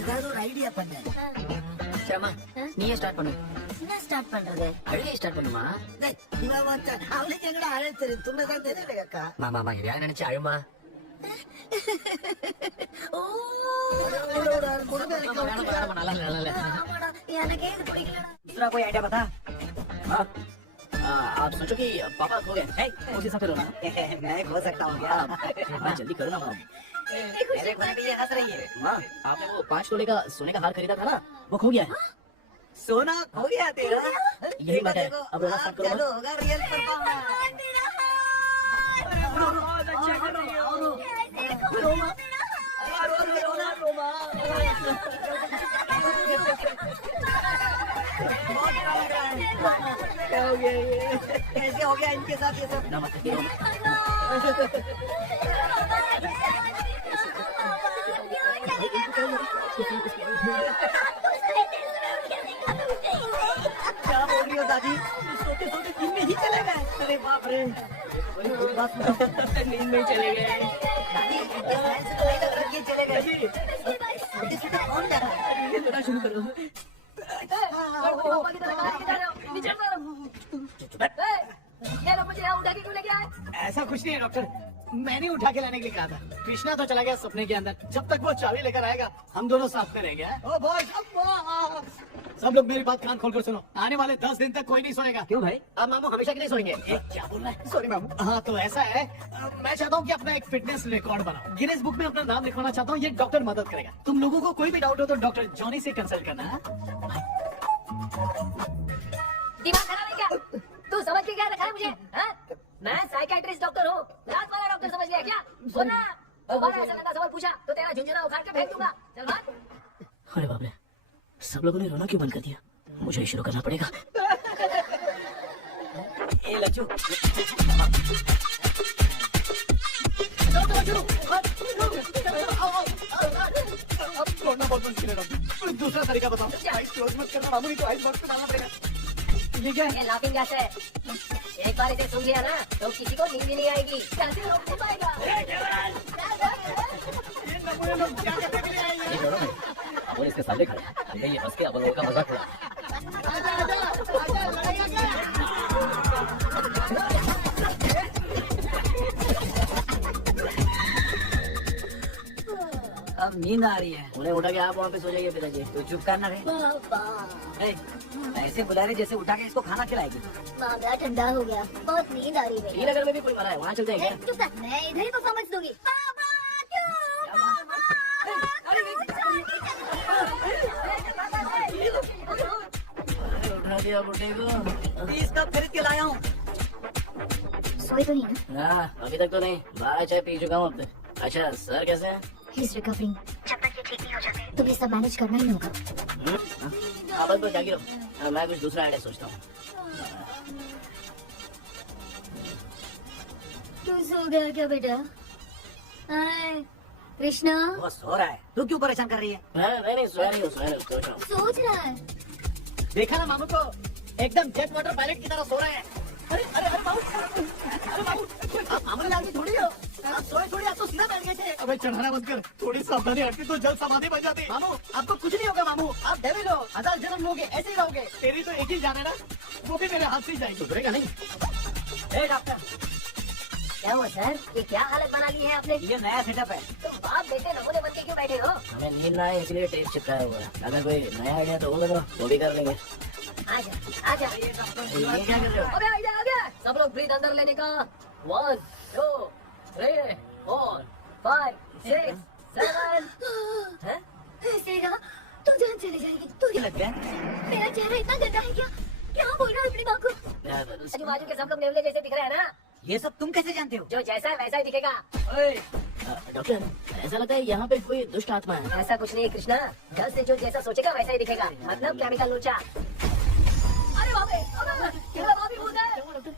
ஏதாவது ஒரு ஐடியா பண்ணு. சரிம்மா, நீயே ஸ்டார்ட் பண்ணு. என்ன ஸ்டார்ட் பண்றது? அழுகையை ஸ்டார்ட் பண்ணுமா. டேய் இவன் வந்தான். அவளுக்கு எங்கடா அழைத்து துண்ணதான் தெரியல அக்கா. மாமா எதையாவது நினைச்சு அழுமா. ஓ, நல்லா இல்ல. ஆமாடா, எனக்கே இது பிடிக்கலடா. दूसरा कोई आइडिया बता। हाँ, आप सोचो कि पापा खो गए। उस हिसाब से रोना। मैं खो सकता हूँ क्या? हाँ, जल्दी करो ना माँ। मेरे खोने पे ये हंस रही है। माँ, आपने वो 5 तोले का सोने का हार खरीदा था ना, वो खो गया है। सोना खो गया तेरा? यही बात है। अब रोना स्टार्ट करो चलो ना। होगा रियल परफॉर्मेंस। तेरा क्या हो गया ये? कैसे हो गया इनके साथ ये सब? ना मत करो। क्या बोल रही हो दादी? सोते सोते नींद में ही चले गए? अरे बाप रे। नींद में चले गए। दादी इनके साइड से तो नहीं लग रहा कि ये चले गए। सोते सोते कौन जा रहा है? ये थोड़ा शुरू करो। ऐसा कुछ नहीं है डॉक्टर, मैंने उठा के लाने के लिए कहा था। कृष्णा तो चला गया सपने के अंदर, जब तक वो चाबी लेकर आएगा हम दोनों साथ में रहेंगे। ओ बॉय, सब लोग मेरी बात कान खोलकर सुनो, आने वाले 10 दिन तक कोई नहीं सोएगा। क्यों भाई? अब मामू हमेशा के नहीं सोएंगे। क्या बोल रहा है? सॉरी मामू। हाँ तो ऐसा है, मैं चाहता हूँ कि अपना एक फिटनेस रिकॉर्ड बनाओ, गिनीज बुक में अपना नाम लिखवाना चाहता हूँ। ये डॉक्टर मदद करेगा। तुम लोगों को कोई भी डाउट हो तो डॉक्टर जॉनी से कंसल्ट करना। दिमाग खराब है क्या? तू समझ के क्या रखा है मुझे? हाँ? मैं साइकियाट्रिस्ट डॉक्टर हूँ, रात वाला डॉक्टर समझ गया क्या? सुनना, दोबारा ऐसा लगा सवाल पूछा तो तेरा झुंझुना उखाड़ के फेंक दूंगा। चल बात। अरे बाप रे, सब लोगों ने रोना क्यों बंद कर दिया? मुझे शुरू करना पड़ेगा। ए लज्जू, रोना बहुत बंद करेगा डॉक्टर। कोई दूसरा तरीका बताओ। आइस क्लोज मत करना मामू, नहीं तो आइस बॉक्स में डालना पड़ेगा। ये क्या है? ये लाफिंग गैस है। एक बार इसे सूंघ लिया ना तो किसी को नींद भी नहीं आएगी। कैसे रोक नहीं पाएगा? ये नमूने लोग क्या करने के लिए आए हैं? ये करो ना, अब इसके सामने खड़ा है। ये हंस के अब लोगों का मजाक उड़ा। आजा आजा आजा, लड़ाई आ गया। अब नींद आ रही है। उन्हें उठा के आप वहाँ पे सो जाइए पिताजी। तू चुप करना रे। ए, ऐसे बुला रहे जैसे उठा के इसको खाना खिलाएगी। मामला ठंडा हो गया, बहुत नींद आ रही है। श्रीनगर में भी कोई मरा है, वहाँ चलते हैं क्या? चुप कर, मैं इधर ही परफॉर्मेंस दूंगी। अरे उठा दिया बुढ़े को। 30 कप खरीद के लाया हूँ। सोई तो नहीं ना? ना, अभी तक तो नहीं। 12 चाय पी चुका हूँ अब तक। अच्छा सर कैसे हैं? He is recovering. जब तक ये ठीक नहीं हो जाते तुम्हें सब मैनेज करना ही होगा। अब बस जागी रहो, मैं कुछ दूसरा आइडिया सोचता हूँ। तू सो गया क्या बेटा? हाय कृष्णा, वो सो रहा है, तू क्यों परेशान कर रही है? नहीं सोया नहीं हूँ, सोच रहा हूँ। सोच रहा है? देखा ना मामू को, एकदम जेट वाटर पायलट की तरह सो रहे हैं। अरे अरे अरे मामू, अरे मामू, आप मामूली आदमी थोड़ी हो, आप सोए थोड़ी, आप तो सीधा बैठ गए थे। अबे चढ़ाना बंद कर, थोड़ी सावधानी हटती तो जल्द समाधि बन जाती। मामू आपको कुछ नहीं होगा मामू, आप डेविल हो, 1000 जन्म लोगे, ऐसे ही रहोगे। तेरी तो एक ही जान है ना, वो भी मेरे हाथ से ही जाएगी। सुधरेगा नहीं। डॉक्टर, क्या हुआ सर? ये क्या हालत बना ली है आपने? ये नया सेटअप है। तुम बाप बेटे नमूने बन के क्यों बैठे हो? हमें नींद ना आए इसलिए टेप चिपकाया हुआ है। अगर कोई नया आइडिया तो वो लगा, वो भी कर लेंगे। आजा आजा। ये क्या कर रहे हो? अबे आइडिया आ गया। सब लोग ब्रीथ अंदर लेने का। 1 2 3 4 5 6 7। ऐसे रहा तो जान चली जाएगी। तू लग गया? मेरा चेहरा इतना गंदा है क्या? क्या बोल रहा है अपनी माँ को? आजू बाजू के सब लोग नेवले जैसे दिख रहे हैं ना? ये सब तुम कैसे जानते हो? जो जैसा है वैसा ही दिखेगा। डॉक्टर, ऐसा लगता है यहाँ पे कोई दुष्ट आत्मा है। ऐसा कुछ नहीं है कृष्णा, घर से जो जैसा सोचेगा वैसा ही दिखेगा। मतलब केमिकल लोचा। अरे बाप रे, क्या बाप ही भूल गए। डॉक्टर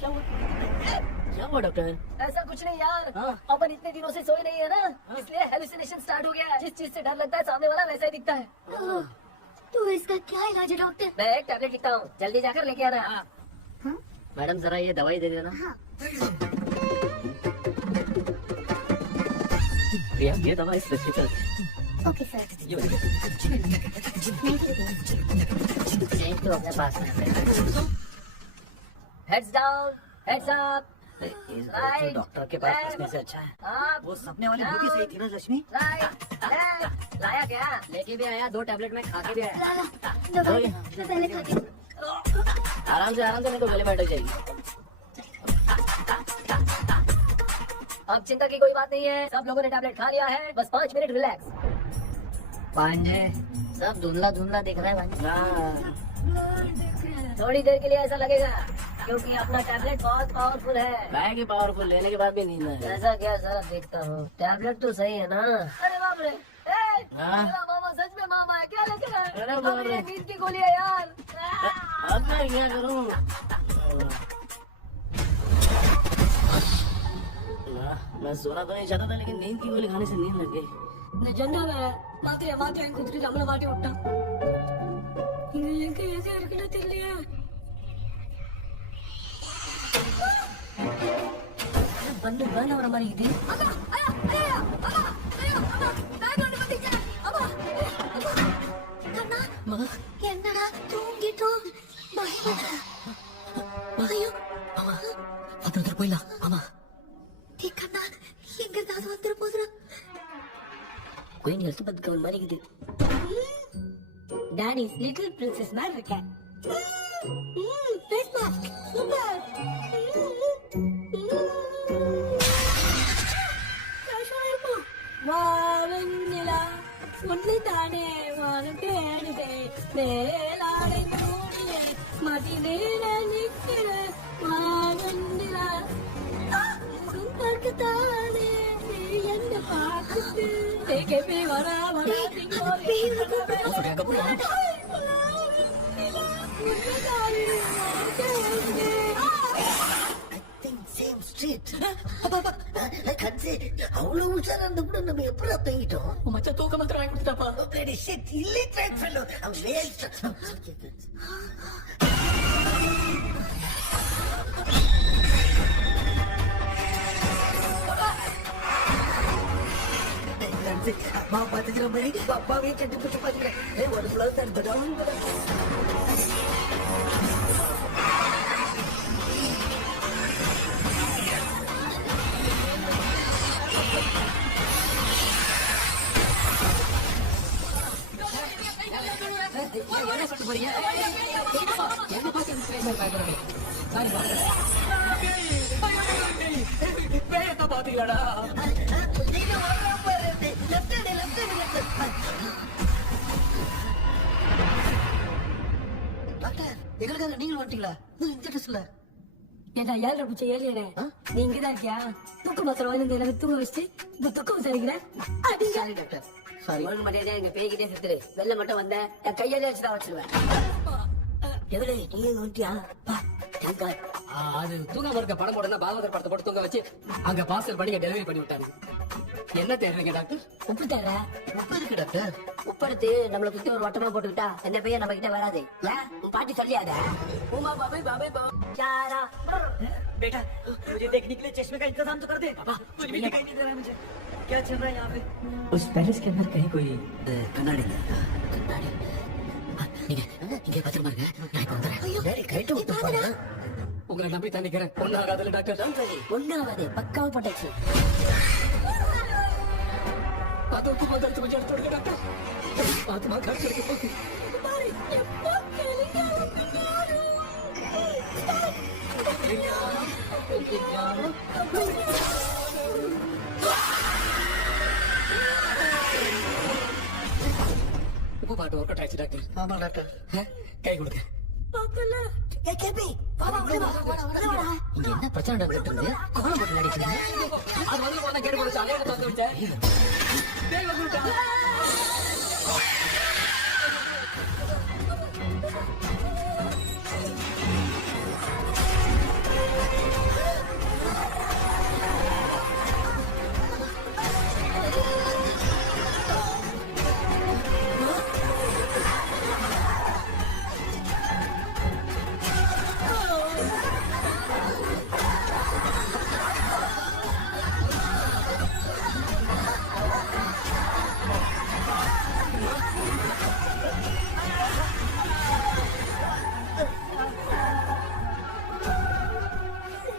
क्या हुआ डॉक्टर? ऐसा कुछ नहीं यार, हाँ। अपन इतने दिनों से सोए नहीं है ना, इसलिए हेलुसिनेशन स्टार्ट हो गया है। जिस चीज से डर लगता है सामने वाला वैसा ही दिखता है। तो इसका क्या इलाज है डॉक्टर? मैं एक टैबलेट लिखता हूँ, जल्दी जाकर लेके आना। मैडम जरा ये दवाई दे देना। हाँ। प्रिया, ये दवा इस स्पेसिफिक है। Okay sir. एक तो अपने पास में। Heads down, heads up. जो डॉक्टर के पास पूछने से अच्छा है। वो सपने वाली बूटी सही थी ना रश्मि? Right left. लाया क्या? लेके भी आया, 2 टैबलेट में खा के भी आया। ला दवाई मैं पहले खाती हूँ। आराम से नहीं तो गले में अटक जाएगी। अब चिंता की कोई बात नहीं है, सब लोगों ने टैबलेट खा लिया है। बस 5 मिनट रिलैक्स। पांजे सब धुंधला धुंधला दिख रहा है भाई। थोड़ी देर के लिए ऐसा लगेगा क्योंकि अपना टैबलेट बहुत पावरफुल है। मैं की पावरफुल लेने के बाद भी नींद है। ऐसा क्या, जरा देखता हूँ। टैबलेट तो सही है ना? अरे बाप रे, हाँ? मेरा मामा सच में मामा है क्या? लेके अरे बाप रे। नींद की गोली है यार। अब मैं क्या करूँ? मैं सोना तो नहीं चाहता था, लेकिन नींद की गोली खाने से नींद लग गई। నిజంగానే మాత్రం కుదిరి నమ్మల మాటి ఉంటా ఇంకా ఏదో ఎరకడా తెలియ బండి బండి అవరా మరి ఇది என்னடா தூங்கிட்டோம்? అతను పోయిలా అమ్మా கண்ணா எங்க ஏதாவது வந்துட போதுடா. குயின் எலிசபெத் கவுன் மாதிரி இது டாடிஸ் லிட்டில் பிரின்சஸ் மாதிரி இருக்கேன். Face mask super. வாவெண்ணிலா உன்னைத்தானே வானம் தேடுதே மேலாடை மூடியே மதி மேல நிற்கிற வாவெண்ணிலா பார்க்கத்தானே என்ன பார்க்குது தேக்கே வரா வரா சேம் ஸ்ட்ரீட் கட்சி அவ்வளவு உஷாரா இருந்த கூட நம்ம எப்படி தங்கிட்டோம்? மச்சா தூக்க மாத்திரம் வாங்கி கொடுத்தாப்பா. illiterate fellow. அவன் waste. அம்மா பாத்துக்கிற மாதிரி அப்பாவே கட்டி பிடிச்சு பாத்துக்கிறேன். ஒரு பிளவுஸ் எடுத்துடும். என்ன சொல்லிட்டு போறீங்க? என்ன பார்த்து இன்ஸ்பிரேஷன் பயப்படுறீங்க? பேயத்தை பாத்தீங்களாடா? டாக்டர் எங்களுக்காக நீங்களும் வந்துட்டீங்களா? இந்த ட்ரெஸ்ல ஏடா ஏழரை பூச்சி ஏழியனே நீங்க தான் இருக்கியா தூக்க மாத்திரம் வாங்கி எனக்கு தூங்க வச்சு இந்த தூக்கம் சரிக்கிறேன் அடிங்க சாரி டாக்டர் சாரி ஒழுங்கு மரியாதையா எங்க பேய்கிட்டே செத்துரு வெளில மட்டும் வந்த என் கையாலே வச்சுதான் வச்சிருவேன் எவ்வளவு நீ நோட்டியா அது தூங்காம இருக்க படம் போடுனா பாகவதர் படத்தை போட்டு தூங்க வச்சு அங்க பார்சல் பண்ணி டெலிவரி பண்ணி விட்டாங்க. என்ன தேடுறீங்க டாக்டர்? உப்பு தர உப்பு இருக்கு டாக்டர் உப்பு எடுத்து நம்மளை குத்தி ஒரு வட்டமா போட்டுக்கிட்டா எந்த பையன் நம்ம கிட்ட வராது ஏன் உன் பாட்டி சொல்லியாத உமா பாபே பாபே பா யாரா बेटा मुझे देखने के लिए चश्मे का इंतजाम तो कर दे पापा कुछ भी दिखाई नहीं दे रहा है मुझे क्या चल रहा है यहाँ पे उस पैलेस के अंदर कहीं कोई கண்ணாடி கண்ணாடி நீங்க இங்க பத்திரமா இருங்க நான் இப்ப வந்துடுறேன் டேடி கைட்டு விட்டு போறேன் உங்களை நம்பி தான் நிக்கிறேன். ஒன்னும் ஆகாதுல்ல டாக்டர்? ஒன்னாவது பக்காவ பட்டாச்சு आत्मा का दर्द मुझे छोड़ के डॉक्टर आत्मा घर छोड़ के पोती உப்பு பாட்டு ஒர்க் அவுட் ஆயிடுச்சு டாக்டர். ஆமா டாக்டர் கை கொடுங்க. ஏ கேபி வாடா வாடா இங்க என்ன பிரச்சனை நடக்குது கோலம் போட்டு நடிக்கிறீங்க அது வந்து போனா கேட்டு போச்சு அலைய தந்து வச்சேன். டேய் வந்துடா.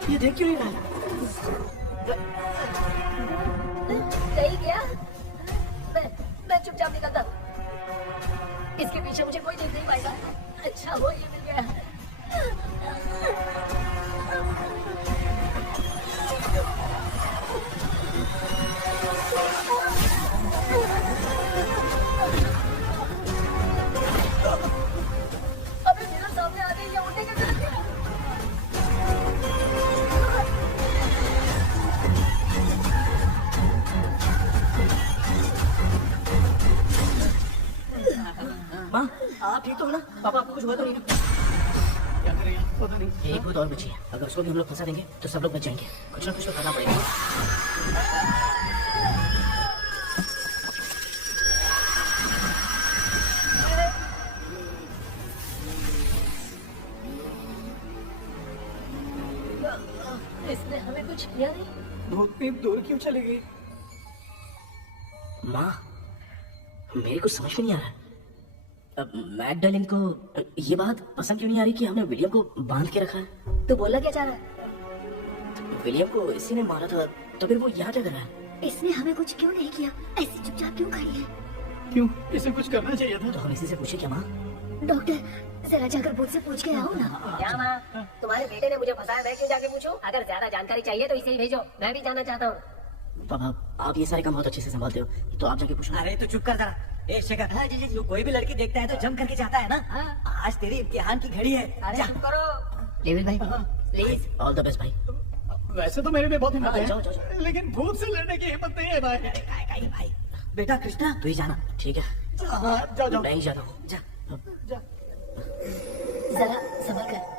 ये देख क्यों नहीं रहा सही गया मैं चुपचाप निकलता इसके पीछे मुझे कोई देख नहीं पाएगा अच्छा वो ये मिल गया अबे मेरे सामने आ गई ये उठने के माँ आप ठीक तो हो ना पापा आपको कुछ हुआ तो नहीं क्या करें पता नहीं एक भूत और बची है अगर उसको भी हम लोग फंसा देंगे तो सब लोग बच जाएंगे कुछ ना कुछ तो करना पड़ेगा इसने हमें कुछ किया नहीं बहुत इतनी दूर क्यों चले गए माँ मेरे को समझ में नहीं आ रहा अब मैगडालिन को ये बात पसंद क्यों नहीं आ रही कि हमने विलियम को बांध के रखा है तो बोलना क्या चाह रहा है विलियम को इसी ने मारा था तो फिर वो यहाँ क्या कर रहा है इसने हमें कुछ क्यों नहीं किया ऐसे चुपचाप क्यों खड़ी है क्यों इसे कुछ करना चाहिए था तो हम इसी से पूछे क्या माँ डॉक्टर जरा जाकर बोल से पूछ के आओ ना क्या माँ तुम्हारे बेटे ने मुझे फंसाया मैं क्यों जाके पूछूं? अगर ज्यादा जानकारी चाहिए तो इसे ही भेजो मैं भी जानना चाहता हूँ। पापा आप ये सारे काम बहुत अच्छे से संभालते हो तो आप जाके पूछो अरे तो चुप कर जरा ए शेखर हाँ जी जी कोई भी लड़की देखता है तो जम करके चाहता है ना आज तेरी इम्तिहान की घड़ी है अरे जा। चुप करो लेविल भाई प्लीज ऑल द बेस्ट भाई वैसे तो मेरे में बहुत हिम्मत हाँ, जाओ, जाओ, जाओ। है लेकिन भूत से लड़ने की हिम्मत नहीं है भाई भाई बेटा कृष्णा तू ही जाना ठीक है हाँ, जाओ जाओ मैं ही जाता हूँ जा जा जरा संभल कर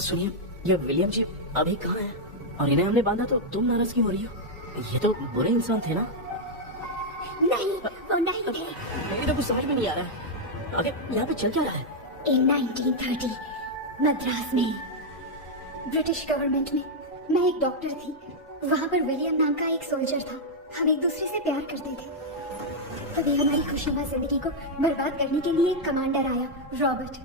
सुनिए ये विलियम जी अभी कहाँ है और इन्हें हमने बांधा तो तुम नाराज क्यों हो रही हो ये तो बुरे इंसान थे ना नहीं वो नहीं थे मेरी तो कुछ समझ में नहीं आ रहा है आगे यहाँ पे चल क्या रहा है इन 1930 मद्रास में ब्रिटिश गवर्नमेंट में मैं एक डॉक्टर थी वहाँ पर विलियम नाम का एक सोल्जर था हम एक दूसरे से प्यार करते थे तभी हमारी खुशनुमा जिंदगी को बर्बाद करने के लिए एक कमांडर आया रॉबर्ट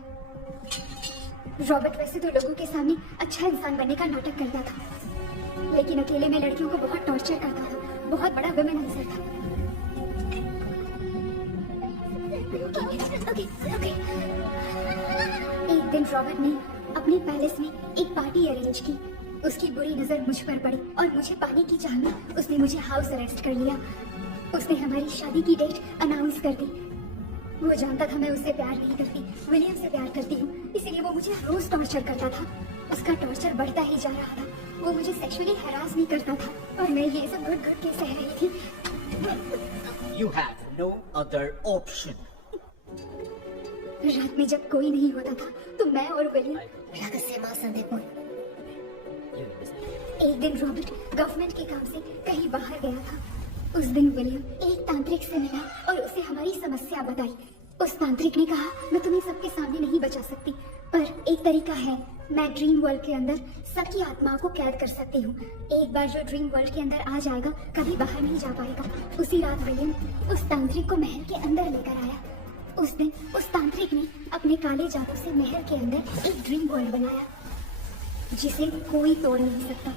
वैसे तो लोगों के सामने अच्छा इंसान बनने का नाटक करता था लेकिन अकेले में लड़कियों को बहुत टॉर्चर करता था बहुत बड़ा वुमेनाइजर था ओके। एक दिन रॉबर्ट ने अपने पैलेस में एक पार्टी अरेंज की उसकी बुरी नजर मुझ पर पड़ी और मुझे पाने की चाह में उसने मुझे हाउस अरेस्ट कर लिया उसने हमारी शादी की डेट अनाउंस कर दी वो जानता था मैं उससे प्यार नहीं करती, विलियम से प्यार करती हूँ, इसीलिए वो मुझे रोज टॉर्चर करता था। उसका टॉर्चर बढ़ता ही जा रहा था। वो मुझे सेक्सुअली हैरास भी करता था और मैं ये सब घुट घुट के सह रही थी। You have no other option. रात में जब कोई नहीं होता था तो मैं और विलियम एक दिन रॉबर्ट गवर्नमेंट के काम से कहीं बाहर गया था। उस दिन विलियम एक तांत्रिक से मिला और उसे हमारी समस्या बताई। उस तांत्रिक ने कहा, मैं तुम्हें सबके सामने नहीं बचा सकती, पर एक तरीका है। मैं ड्रीम वर्ल्ड के अंदर सबकी आत्माओं को कैद कर सकती हूँ। एक बार जो ड्रीम वर्ल्ड के अंदर आ जाएगा कभी बाहर नहीं जा पाएगा। उसी रात विलियम उस तांत्रिक को महल के अंदर लेकर आया। उस दिन उस तांत्रिक ने अपने काले जादू से महल के अंदर एक ड्रीम वर्ल्ड बनाया जिसे कोई तोड़ नहीं सकता।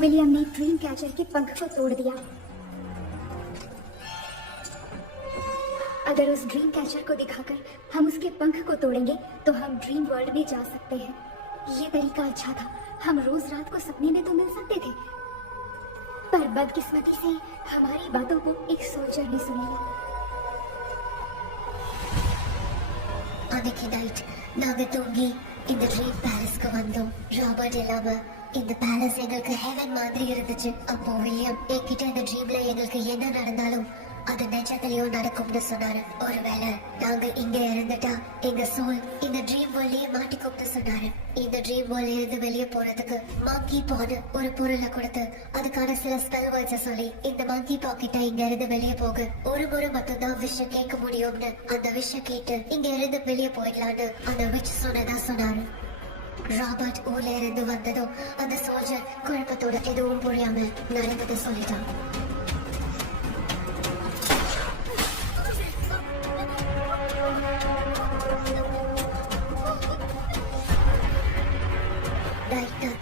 विलियम ने ड्रीम कैचर के पंख को तोड़ दिया। अगर उस ड्रीम कैचर को दिखाकर हम उसके पंख को तोड़ेंगे तो हम ड्रीम वर्ल्ड में जा सकते हैं। ये तरीका अच्छा था। हम रोज रात को सपने में तो मिल सकते थे, पर बदकिस्मती से हमारी बातों को एक सोल्जर ने सुन लिया। அன்னைக்கு நைட் நாங்க தூங்கி இந்த ட்ரீம் பேலஸ்க்கு வந்தோம். ராபர்ட் இல்லாம இந்த பேலஸ் எங்களுக்கு ஹெவன் மாதிரி இருந்துச்சு. அப்போ வில்லியம் என்கிட்ட இந்த ட்ரீம்ல எங்களுக்கு என்ன நடந்தாலும் அது நிஜத்திலயும் நடக்கும்னு சொன்னாரு. ஒருவேளை நாங்க இங்க இருந்துட்டா எங்க சோல் இந்த ட்ரீம் வேர்ல்ட்லயே மாட்டிக்கும்னு சொன்னாரு. இந்த ட்ரீம் வேர்ல்ட்ல இருந்து வெளியே போறதுக்கு மங்கி பான்னு ஒரு பொருளை கொடுத்து அதுக்கான சில ஸ்பெல் வேர்ட்ஸை சொல்லி இந்த மங்கி பாக்கிட்ட இங்க இருந்து வெளியே போக ஒரு முறை மட்டும்தான் விஷயம் கேட்க முடியும்னு அந்த விஷயம் கேட்டு இங்க இருந்து வெளியே போயிடலான்னு அந்த விச் சொன்னதா சொன்னாரு. ராபர்ட் ஊர்ல இருந்து வந்ததும் அந்த சோல்ஜர் குழப்பத்தோட எதுவும் புரியாம நடந்ததை சொல்லிட்டான்.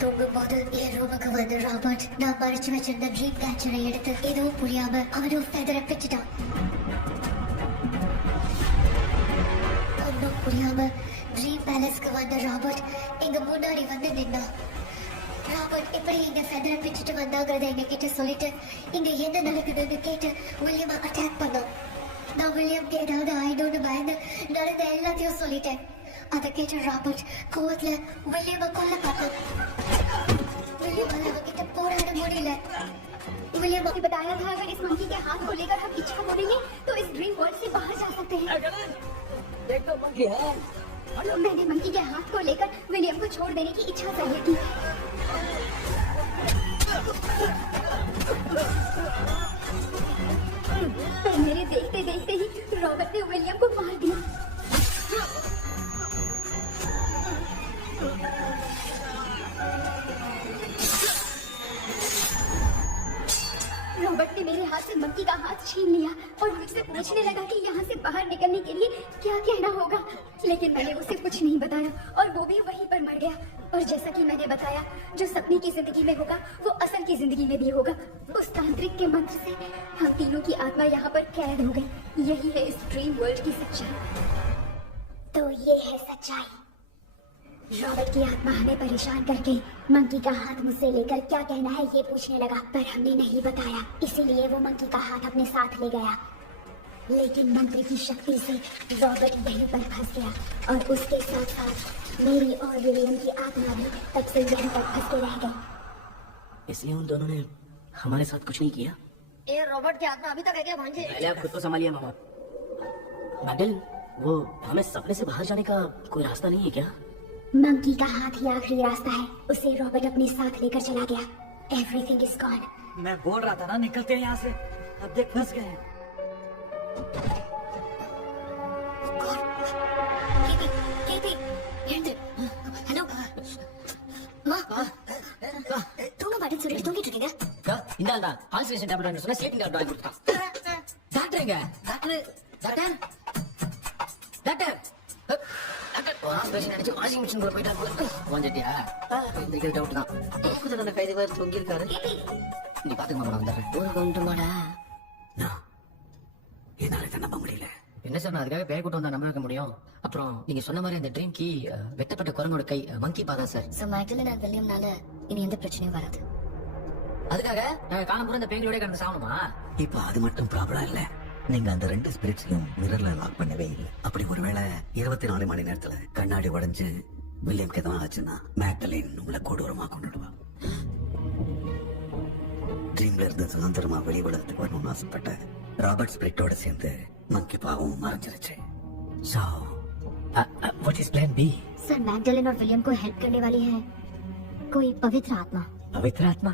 தூங்கும்போது என் ரூமுக்கு வந்து ராபர்ட் நான் மறைச்சு வச்சிருந்த ட்ரீம் கேச்சரை எடுத்து எதுவும் புரியாம அவனும் ஃபெதரை பிச்சுட்டான். ஒன்னும் புரியாம ட்ரீம் பேலஸ்க்கு வந்த ராபர்ட் எங்க முன்னாடி வந்து நின்னான். ராபர்ட் எப்படி எங்க ஃபெதரை பிச்சுட்டு வந்தாங்கிறத எங்க கிட்ட சொல்லிட்டு இங்க என்ன நடக்குதுன்னு கேட்டு வில்லியமா அட்டாக் பண்ணோம். நான் வில்லியம்க்கு ஏதாவது ஆயிடும்னு பயந்து நடந்த எல்லாத்தையும் சொல்லிட்டேன். அதை கேட்ட ராபர்ட் கோவத்துல வில்லியமா கொல்ல பார்த்தான். विलियम कितना पोराड़ मोड़ीले विलियम ने बताया था अगर इस मंकी के हाथ को लेकर हम इच्छा मोड़ेंगे तो इस ड्रीम वर्ल्ड से बाहर जा सकते हैं। देख तो मंकी है। मैंने मंकी के हाथ को लेकर विलियम को छोड़ देने की इच्छा जाहिर की। पर मेरे देखते देखते ही रॉबर्ट ने विलियम को मार दिया। रॉबर्ट ने मेरे हाथ से मंकी का हाथ छीन लिया और मुझसे पूछने लगा कि यहाँ से बाहर निकलने के लिए क्या कहना होगा, लेकिन मैंने उसे कुछ नहीं बताया और वो भी वहीं पर मर गया। और जैसा कि मैंने बताया, जो सपने की जिंदगी में होगा वो असल की जिंदगी में भी होगा। उस तांत्रिक के मंत्र से हम तीनों की आत्मा यहाँ पर कैद हो गई। यही है इस ड्रीम वर्ल्ड की सच्चाई। तो ये है सच्चाई। रॉबर्ट की आत्मा हमें परेशान करके मंकी का हाथ मुझसे लेकर क्या कहना है ये पूछने लगा, पर हमने नहीं बताया, इसीलिए वो मंकी का हाथ अपने साथ ले गया। लेकिन मंत्र की शक्ति से रॉबर्ट यहीं पर फंस गया और उसके साथ साथ मेरी और विलियम की आत्मा भी तब से यहीं पर फंस के रह गई। इसलिए उन दोनों ने हमारे साथ कुछ नहीं किया। ये रॉबर्ट की आत्मा अभी तक है क्या भांजे? पहले आप खुद को संभालिए मामा। मैडल, वो हमें सपने से बाहर जाने का कोई रास्ता नहीं है क्या? मंकी का हाथ ही आखिरी रास्ता है। उसे रॉबर्ट अपने साथ लेकर चला गया। Everything is gone. मैं बोल रहा था ना निकलते हैं यहाँ से, अब देख फंस गए हैं। हेलो माँ, தூங்க மாட்டேன்னு சொல்லிட்டு தூங்கிட்டு இருக்கீங்க? இந்த கான்சன்ட்ரேஷன் டேப்லெட் சொன்னா ஸ்லீப்பிங் டேப்லெட் கொடுத்தா. டாக்டர் எங்க? டாக்டர் டாக்டர் டாக்டர் ஆஸ்பரேஷன் அடிச்சு வாஷிங் மிஷின் கூட போயிட்டாங்க. வந்துட்டியா? இந்த டவுட் தான். கொஞ்சம் அந்த கைதி வேற தொங்கி இருக்காரு. நீ பாத்துக்க மாமா வந்துடுறேன். ஒரு கொண்டு மாடா. என்னால இதை நம்ப முடியல. என்ன சார், நான் அதுக்காக பேய் கூட்டம் வந்தா நம்ப வைக்க முடியும்? அப்புறம் நீங்க சொன்ன மாதிரி அந்த ட்ரீம் கீ வெட்டப்பட்ட குரங்கோட கை மங்கி பாதா சார். சோ மேக்டலின் அண்ட் வில்லியம்னால இனி எந்த பிரச்சனையும் வராது. அதுக்காக நாங்க காலம் பூரா இந்த பேய்களோட கடந்து சாகணுமா? இப்ப அது மட்டும் ப்ராப்ளம் இல்ல. நீங்க அந்த 2 ஸ்பிரிட்ஸையும் மிரர்ல லாக் பண்ணவே இல்லை. அப்படி ஒருவேளை 24 மணி நேரத்துல கண்ணாடி உடைஞ்சு வில்லியம்க்கு எதாவது ஆச்சுன்னா மேக்டலின் உங்களை கொடூரமா கொண்டுடுவா. ட்ரீம்ல இருந்து சுதந்திரமா வெளி உலகத்துக்கு வரணும்னு ஆசைப்பட்ட ராபர்ட் ஸ்பிரிட்டோட சேர்ந்து மங்கி பாவும் மறைஞ்சிருச்சு. So, what is plan B? Sir Magdalene और विलियम को हेल्प करने वाली है कोई पवित्र आत्मा। पवित्र आत्मा?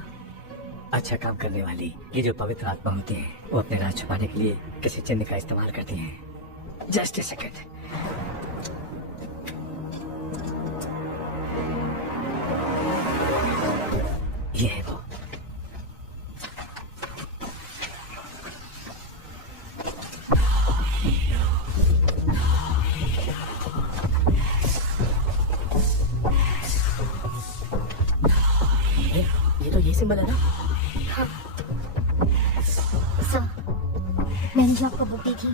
अच्छा काम करने वाली ये जो पवित्र आत्मा होती है वो अपने राज छुपाने के लिए किसी चिन्ह का इस्तेमाल करती हैं। Just a second. ये है वो। ये तो ये सिंबल है ना? सर मैंने जो आपको बुक दी थी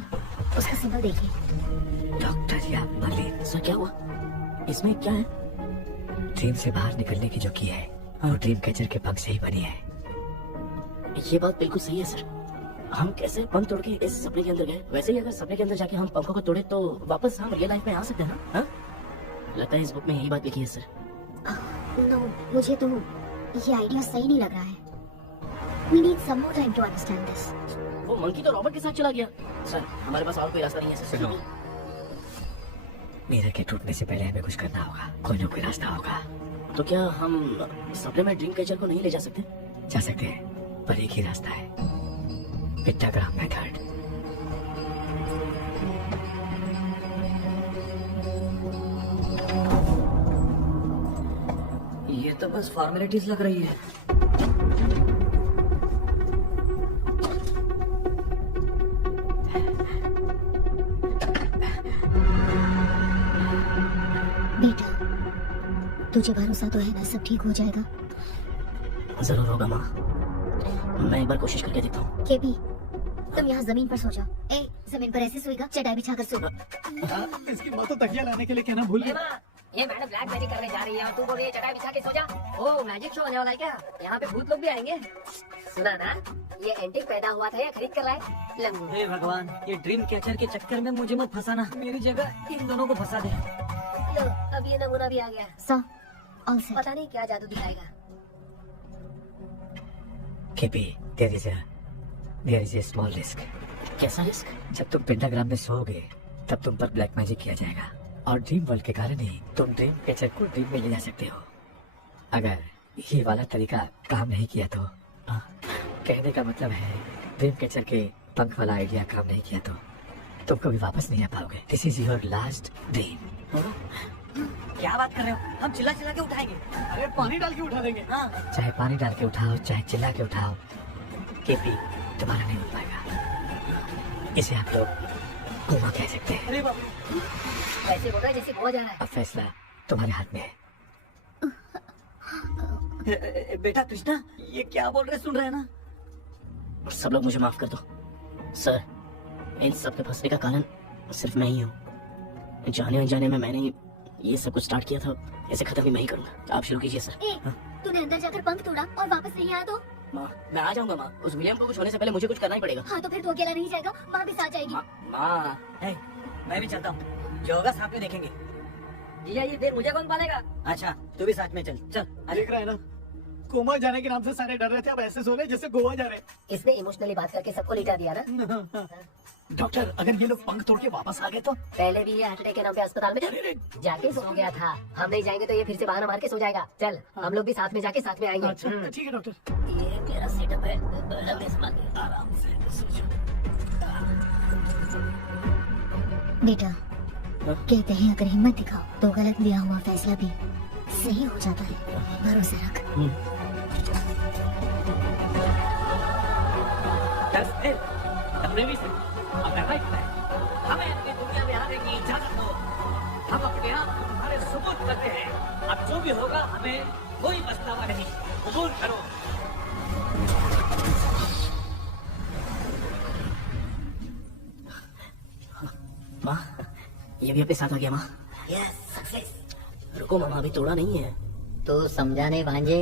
उसका सिंबल देखिए। डॉक्टर या मलिन, सर क्या हुआ? इसमें क्या है? ड्रीम से बाहर निकलने की जो की है वो ड्रीम कैचर के पंख से ही बनी है। ये बात बिल्कुल सही है सर। हम कैसे पंख तोड़ के इस सपने के अंदर गए? वैसे ही अगर सपने के अंदर जाके हम पंखों को तोड़े तो वापस हम रियल लाइफ में आ सकते हैं ना? हाँ? लगता है इस बुक में यही बात लिखी है सर। नो मुझे तो ये आइडिया सही नहीं लग रहा है। We need some more time to understand this. वो मंकी तो रॉबर्ट के साथ चला गया। सर हमारे पास और कोई रास्ता नहीं है सर। सुनो, मिरर के टूटने से पहले हमें कुछ करना होगा। कोई ना कोई रास्ता होगा। तो क्या हम सपने में ड्रीम कैचर को नहीं ले जा सकते? जा सकते हैं, पर एक ही रास्ता है, पिक्टाग्राम मेथड। ये तो बस फॉर्मेलिटीज लग रही है। बेटा तुझे भरोसा तो है ना सब ठीक हो जाएगा? जरूर होगा माँ, मैं एक बार कोशिश करके देखता हूँ। केबी तुम यहाँ जमीन पर सो जाओ। ए जमीन पर ऐसे सोएगा चटाई बिछा कर सो। इसकी माँ तो तकिया लाने के लिए कहना भूल गई। ये मैडम ब्लैक मैजिक करने जा रही है और तू बोल रही है चटाई बिछा के सो जा। ओ मैजिक शो होने वाला है क्या? यहाँ पे भूत लोग भी आएंगे। सुना ना ये एंटीक पैदा हुआ था या खरीद कर लाए? लंगू। हे भगवान, ये ड्रीम कैचर के चक्कर में मुझे मत फंसाना। मेरी जगह इन दोनों को फंसा दे। लो अब ये नमूना भी आ गया। Sir all set. पता नहीं क्या जादू दिखाएगा। KP, there is a small risk। कैसा रिस्क? जब तुम पेंटाग्राम में सोओगे तब तुम पर ब्लैक मैजिक किया जाएगा और ड्रीम वर्ल्ड के कारण ही तुम ड्रीम कैचर को ड्रीम में ले जा सकते हो। अगर ये वाला तरीका काम नहीं किया तो कहने का मतलब है ड्रीम कैचर के पंख वाला आइडिया काम नहीं किया तो तुम कभी वापस नहीं आ पाओगे। This is your last dream. क्या बात कर रहे हो? हम चिल्ला चिल्ला के उठाएंगे। अरे पानी डाल के उठा देंगे। हाँ। चाहे पानी डाल के उठाओ चाहे चिल्ला के उठाओ, केपी तुम्हारा नहीं हो पाएगा। इसे आप लोग कोमा कह सकते हैं। अरे बाबू, ऐसे बोल रहा है जैसे गोवा जा रहा है। अब फैसला तुम्हारे हाथ में है। बेटा कृष्णा, ये क्या बोल रहे सुन रहे हैं ना? सब लोग मुझे माफ कर दो सर। इन सब के फंसने का कारण सिर्फ मैं ही हूँ। जाने अनजाने में मैंने ये सब कुछ स्टार्ट किया था, इसे खत्म भी मैं ही करूंगा। आप शुरू कीजिए सर। तूने अंदर जाकर पंख तोड़ा और वापस नहीं आया तो? माँ मैं आ जाऊंगा माँ। उस विलियम को कुछ होने से पहले मुझे कुछ करना ही पड़ेगा। हाँ तो फिर तू अकेला नहीं जाएगा, माँ भी साथ जाएगी। माँ हे, मैं भी चलता हूँ, जो होगा साथ में देखेंगे। जीजा ये देर मुझे कौन पालेगा? अच्छा तू भी साथ में चल। चल देख रहा है ना, कोमा जाने के नाम से सारे डर रहे थे, अब ऐसे सो रहे जैसे गोवा जा रहे। इसने इमोशनली बात करके सबको लिटा दिया ना। डॉक्टर अगर ये लोग पंख तोड़ के वापस आ गए तो? पहले भी ये हार्ट अटैक के नाम पे अस्पताल में जाके सो गया था। हम नहीं जाएंगे तो ये फिर से बहाना मार के सो जाएगा। चल हम लोग भी साथ में जाके साथ में आएंगे। अच्छा ठीक है डॉक्टर। ये मेरा सेटअप है, लंबे सवाल आराम से सोचो। बेटा कहते हैं अगर हिम्मत दिखाओ तो गलत लिया हुआ फैसला भी सही हो जाता है। भरोसा रख। हमने भी हमें अपनी दुनिया में आने की इजाजत दो। हम अपने आप को तुम्हारे सुपुर्द करते हैं। अब जो भी होगा हमें कोई पछतावा नहीं। कबूल करो। माँ ये भी अपने साथ आ गया। माँ यस सक्सेस। रुको मामा, अभी तोड़ा नहीं है। तो समझाने भांजे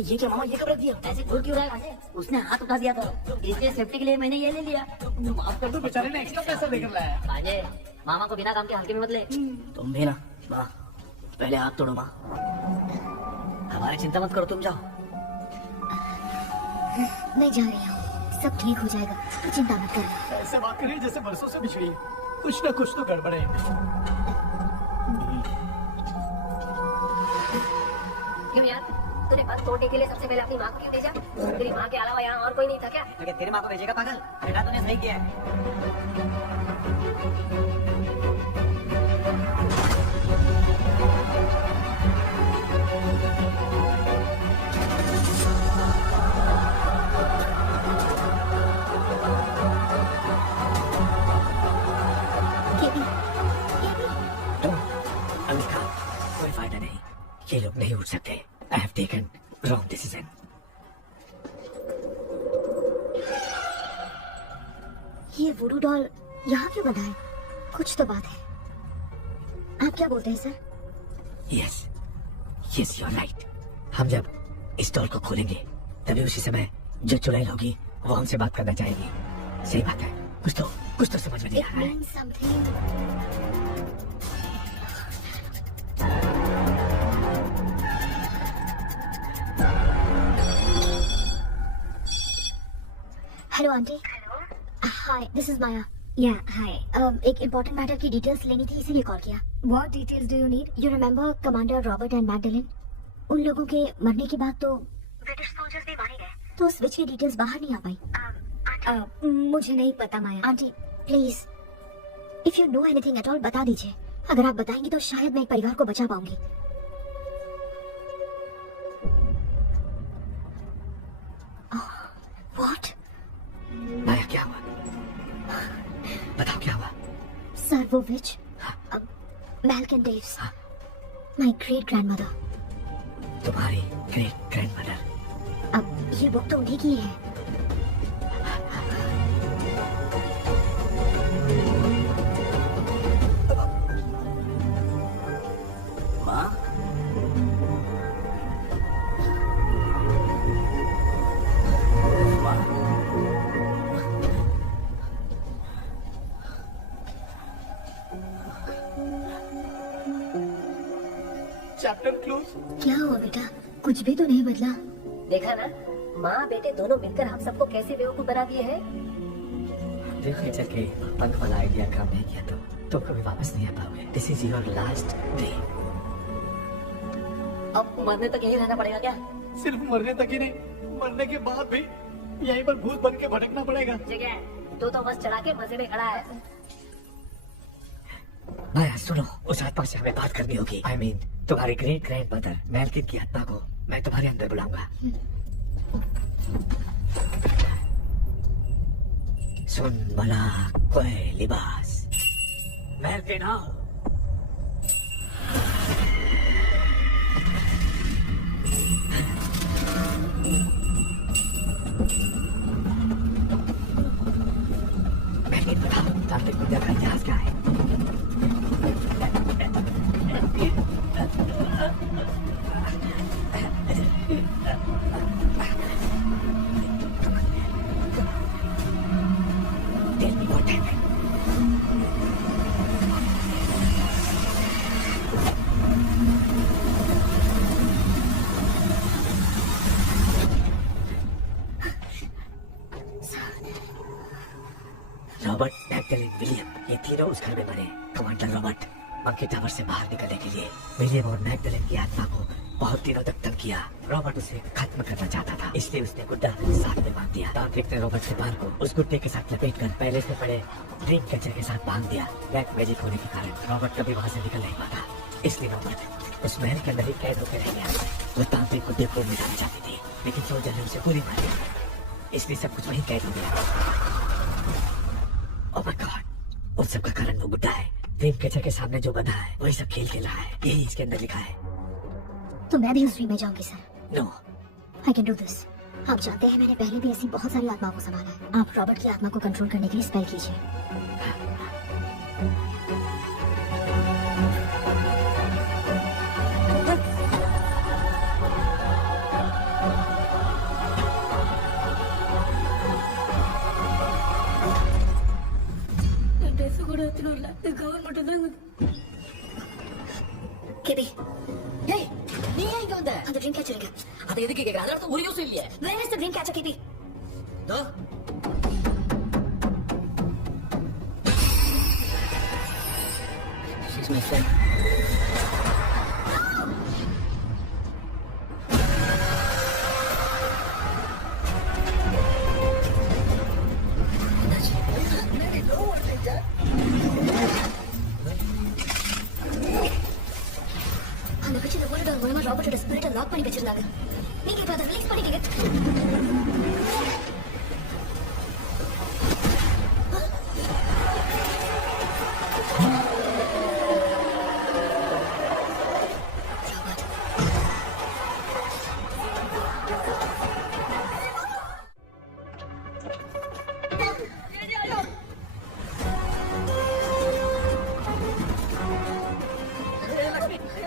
ये क्या मामा, ये कब रख दिया? ऐसे घूर क्यों रहा है भांजे? उसने हाथ उठा दिया तो इसलिए सेफ्टी के लिए मैंने ये ले लिया। माफ कर दो, बेचारे ने एक्स्ट्रा पैसा लेकर लाया। भांजे मामा को बिना काम के हल्के में मत ले। तुम भी ना माँ, पहले हाथ तोड़ो माँ। हमारी चिंता मत करो, तुम जाओ। मैं जा रही हूँ, सब ठीक हो जाएगा, तो चिंता मत कर। ऐसे बात करिए जैसे बरसों से बिछड़ी है। कुछ ना कुछ तो गड़बड़ है इनमें। क्यों यार, तूने बंद तोड़ने के लिए सबसे पहले अपनी माँ को क्यों भेजा? तेरी माँ के अलावा यहाँ और कोई नहीं था क्या? अगर तेरी माँ को भेजेगा पागल? बेटा तूने सही किया है। केबी, अनुष्का, कोई फायदा नहीं, ये लोग नहीं उठ सकते। I have taken wrong decision. ये वुडू डॉल यहाँ क्यों बना है? कुछ तो बात है। आप क्या बोलते हैं sir? Yes, yes, you're right. हम जब इस डॉल को खोलेंगे तभी उसी समय जो चुड़ैल होगी वो हमसे बात करना चाहेगी। सही बात है, कुछ तो समझ में नहीं आ It रहा है। means something. Hello aunty. Hi, this is Maya. Ya hi. एक इम्पोर्टेंट मैटर की डिटेल्स लेनी थी, इसीलिए कॉल किया। What details do you need? You remember commander Robert and Magdalene? उन लोगों के मरने के बाद तो ब्रिटिश सोल्जर्स भी मारे गए, तो स्विच की डिटेल्स बाहर नहीं आ पाई। मुझे नहीं पता Maya. Aunty please, if you know anything at all बता दीजिए। अगर आप बताएंगी तो शायद मैं एक परिवार को बचा पाऊंगी। व्हाट? माया, क्या हुआ? बताओ क्या हुआ? सर वो विच मैल्कन डेव्स, माय ग्रेट ग्रैंडमदर। तुम्हारी ग्रेट ग्रैंडमदर? अब ये बुक तो उन्हीं की है। माँ, चैप्टर क्लोज। क्या हुआ बेटा? कुछ भी तो नहीं बदला। देखा ना, माँ बेटे दोनों मिलकर हम सबको कैसे बेवकूफ बना दिए हैं। देखिए चल के पंख वाला आइडिया काम नहीं किया तो कभी वापस नहीं आ पाओगे। This is your last day. अब मरने तक यही रहना पड़ेगा क्या? सिर्फ मरने तक ही नहीं, मरने के बाद भी यहीं पर भूत बन के भटकना पड़ेगा। जगह तू तो बस चढ़ा के मजे में खड़ा है। माया सुनो, उस आत्मा से हमें बात करनी होगी। I mean, तुम्हारे ग्रेट ग्रैंडमदर मैल्किन की आत्मा को मैं तुम्हारे अंदर बुलाऊंगा। सुन मला कोई लिबास, मैल्किन आओ। मैल्किन बताओ, तांत्रिक विद्या का इतिहास क्या है? Tell me what happened. Robert, Magdalene, William, ये तीनों उस घर में मरे। कमांडर रॉबर्ट मंकी टावर से बाहर निकलने के लिए विलियम और मैगडलिन की आत्मा को बहुत दिनों तक तंग किया। रॉबर्ट उसे खत्म करना चाहता था, इसलिए उसने गुड्डा साथ में बांध दिया। तांत्रिक ने रॉबर्ट के बाल को उस गुड्डे के साथ लपेटकर पहले से पड़े ड्रीम कैचर के साथ बांध दिया। ब्लैक मैजिक होने के कारण रॉबर्ट कभी वहाँ से निकल नहीं पाता, इसलिए रॉबर्ट उस महल के अंदर ही कैद होकर रह गया। वो तांत्रिक गुड्डे को मिटाना चाहती थी, लेकिन सोल्जर ने उसे पूरी मार दिया, इसलिए सब कुछ वही कैद हो गया। ओह माय गॉड, उन सब का कारण वो गुड्डा है। ड्रीम कैचर के सामने जो बंधा है वही सब खेल खेल रहा है, यही इसके अंदर लिखा है। तो मैं भी उस ड्रीम में जाऊंगी sir. No, I can do this. आप जानते हैं मैंने पहले भी ऐसी बहुत सारी आत्माओं को संभाला है। आप रॉबर्ट की आत्मा को कंट्रोल करने के लिए स्पेल कीजिए। ಟೈಸು ಕೂಡ ಹತ್ತಿರ ಇಲ್ಲ ಗವರ್ಮೆಂಟ್ Kitty. Hey, நீ ஏன் இங்க வந்த? அந்த ட்ரிங்க் கேச்சர் இருக்கு. அதை எதுக்கு கேக்குற? அதனால ஒரு யூஸ் இல்லையே. Where is the drink catcher, Kitty? தோ. She's my friend. அந்த கட்சியில ஒரு டால் மூலமா ராபர்ட்டோட ஸ்பிரிட்டை லாக் பண்ணி வச்சிருந்தாங்க. நீங்க இப்ப அதை ரிலீஸ் பண்ணிட்டீங்க.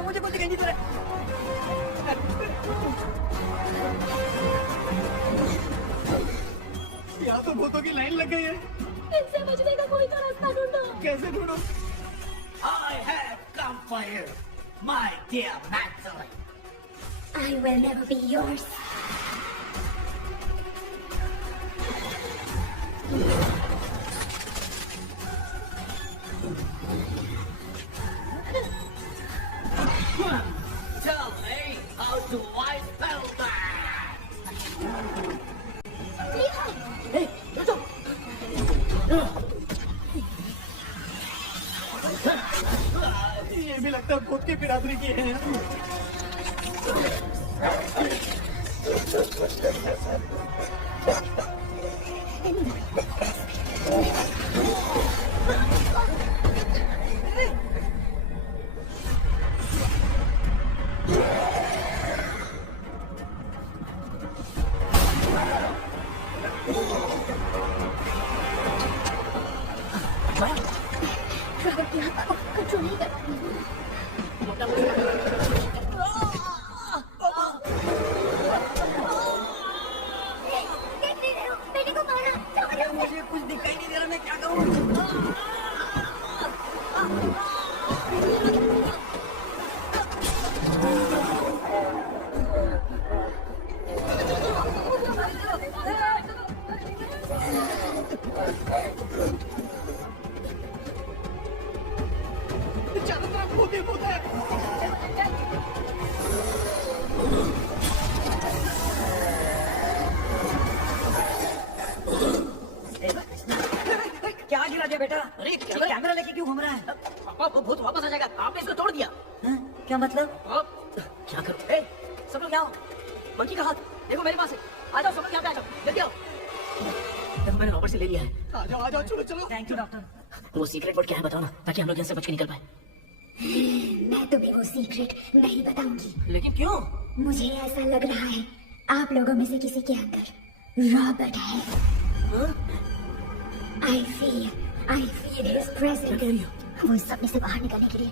मुझे कुछ कहनी तो यहाँ तो भूतों की लाइन लग गई है। इनसे बचने का कोई तो रास्ता ढूंढो। कैसे ढूंढूं? I have come for you, my dear Magdalene. I will never be yours. Tell me, how do I spell that? Hey, रुको। ये भी लगता है भूत की बिरादरी की है। रॉबर्ट यहाँ कंट्रोल नहीं कर देख नहीं रहे हो बेटे को मारा। मुझे कुछ दिखाई नहीं दे रहा, मैं क्या करूं? चारों तरफ भूत ही भूत है। क्या गिरा दिया बेटा? अरे कैमरा लेके क्यों घूम रहा है? पापा वो भूत वापस आ जाएगा। आपने इसको तोड़ दिया। हाँ? क्या मतलब? अब क्या करूं? ए, सब लोग यहाँ आओ। मंकी का हाथ देखो मेरे पास है। आ जाओ सब लोग यहाँ पे आ जाओ। जल्दी आओ। देखो मैंने रॉबर्ट से ले लिया है। आ जाओ चलो चलो। Thank you doctor. वो सीक्रेट वर्ड क्या है बताओ ना, ताकि हम लोग यहाँ से बच के निकल पाए। मैं तुम्हें वो सीक्रेट नहीं बताऊंगी। लेकिन क्यों? मुझे ऐसा लग रहा है आप लोगों में से किसी के अंदर रॉबर्ट है। I feel his presence. वो इस सपने से बाहर निकलने के लिए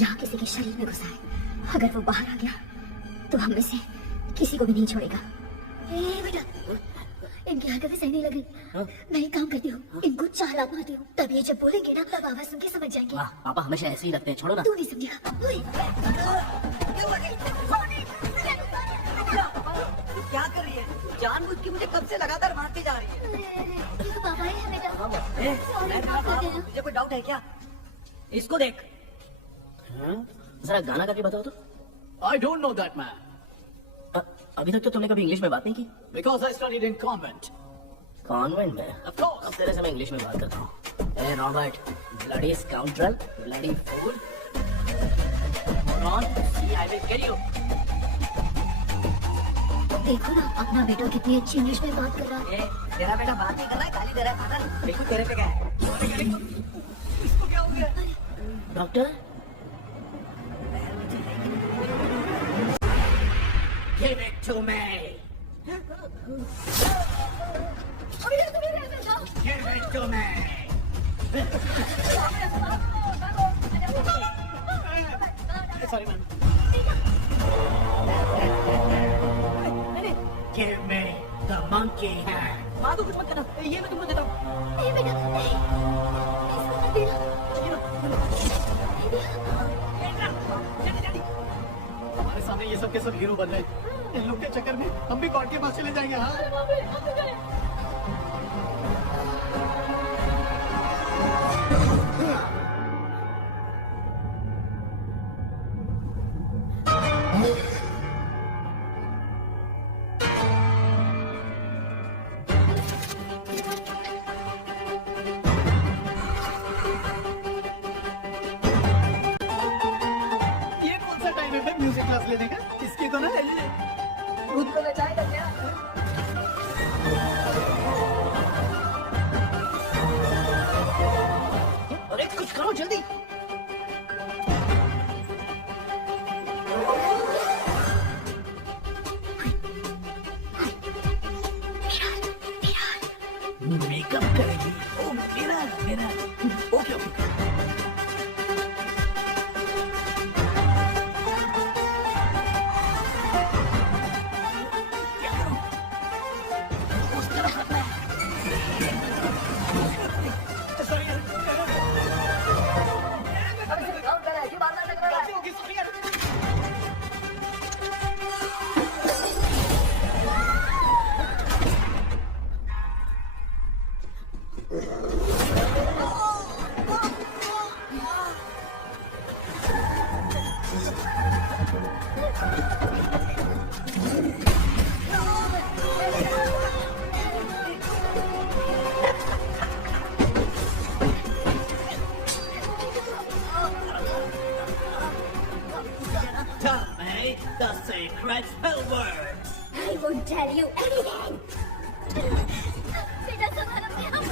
यहाँ किसी के शरीर में घुसा है। अगर वो बाहर आ गया तो हम में से किसी को भी नहीं छोड़ेगा। ए बेटा, इनकी हरकतें सही नहीं लग रही। मैं एक काम करती हूँ, इनको चाल मारती हूँ, तब ये जब बोलेंगे ना तब आवाज सुन के समझ जाएंगे। वाह, पापा हमेशा ऐसे ही लगते हैं। छोड़ो ना। तू नहीं समझा। ओए, क्या कर रही है? जानबूझ के मुझे कब से लगातार मारती जा रही है। ये तो पापा है बेटा। ए, मैं तेरा बाप हूँ, तुझे कोई डाउट है क्या? इसको देख। जरा गाना करके बताओ तो। I don't know that man अभी तक तो तुमने कभी इंग्लिश में बात नहीं की। because I studied in convent. Convent में? Of course. अब तेरे से मैं इंग्लिश में बात करता हूँ। ए Robert, bloody scoundrel, bloody fool. Ron, see, I will kill you. देखो ना अपना बेटा कितनी अच्छी इंग्लिश में बात कर रहा है। ए, तेरा बेटा बात नहीं कर रहा है, गाली दे रहा है। पता नहीं बिल्कुल तेरे पे क्या है? इसको क्या हो गया? Doctor, give it to me. Give it to me. Sorry man. Give me the monkey hand. माँ तो कुछ मत करना, ये मैं तुमको देता हूँ। ए बेटा, इसको ये सब के सब हीरो बन रहे हैं। इन लोग के चक्कर में हम भी गॉड के पास चले जाएंगे। हाँ ये कौन सा टाइम है म्यूजिक क्लास लेने का? इसकी तो ना खुद को नचाएगा क्या? अरे कुछ करो जल्दी। मेकअप करेगी। ओ मेरा ओके ओके। क्या करूं? उस तरफ रखना है। Sorry यार। अभी सिर्फ काउंट कर रहा है, क्यों बार-बार लग रहा है? ओके सॉरी यार। Tell me the secret spell word. I won't tell you anything. बेटा संभाल अपने आप को।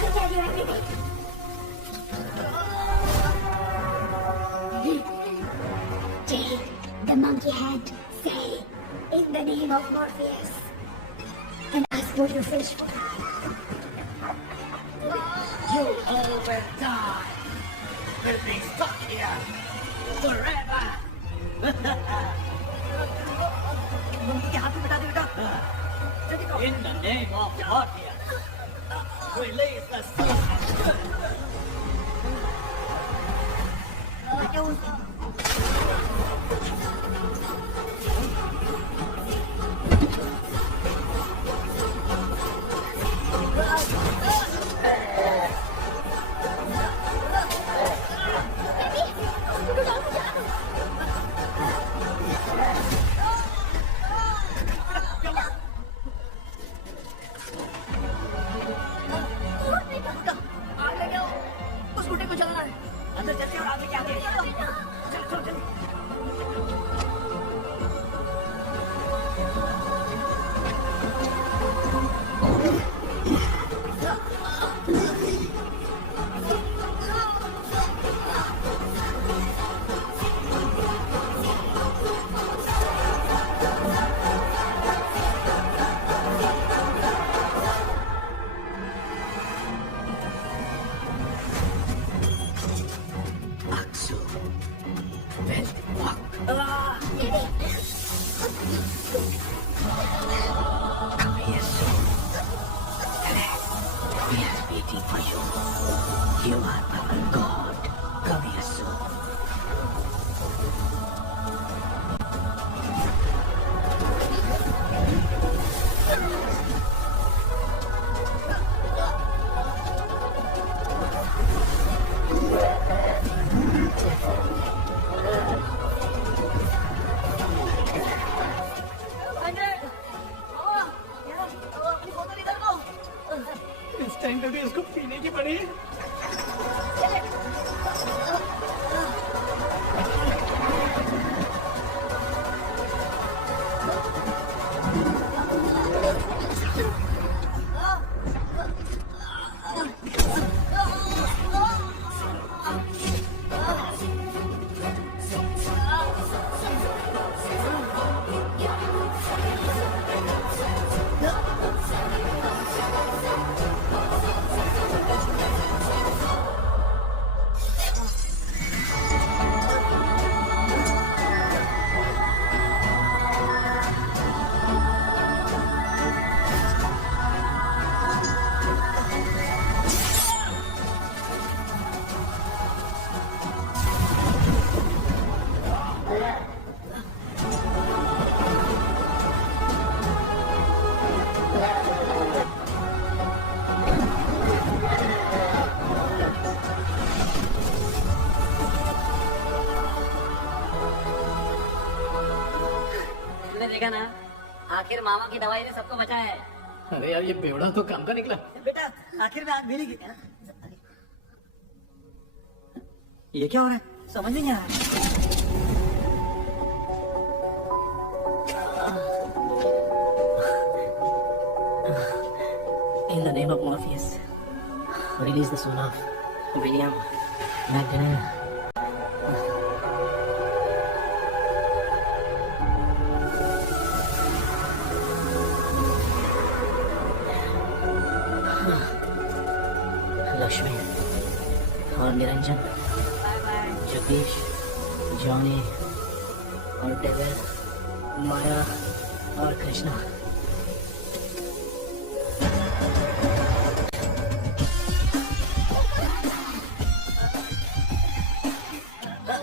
I'll tell you everything. Take the monkey head. Say, in the name of Morpheus, and ask what you wish for. You all will die. You'll be stuck here forever. के हाथ में बिठा दे बेटा। In the name of Morpheus, release the soul. उस गुड्डे को चलाना है। अंदर चलते और आगे क्या आगे। चल चल चल। Aksu will walk. Come here soon. We are waiting for you. You are our God. Come here soon. इस टाइम पे भी इसको पीने की पड़ी। देखा ना, आखिर मामा की दवाई ने सबको बचाया है। अरे यार, ये बेवड़ा तो काम का निकला। बेटा आखिर में आग मिली गई। ये क्या हो रहा है, समझ नहीं आ रहा। In the name of Morpheus, release the soul of William McDaniel. Lakshmi और निरंजन, जगदीश, जॉनी और डेविड, माया और कृष्णा।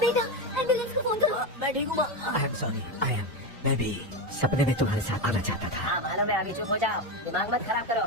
बेटा एम्बुलेंस को फोन करो। मैं ठीक हूँ माँ। I am sorry, I am, मैं भी सपने में तुम्हारे साथ आना चाहता था। हाँ मालूम है, अभी चुप हो जाओ, दिमाग मत खराब करो।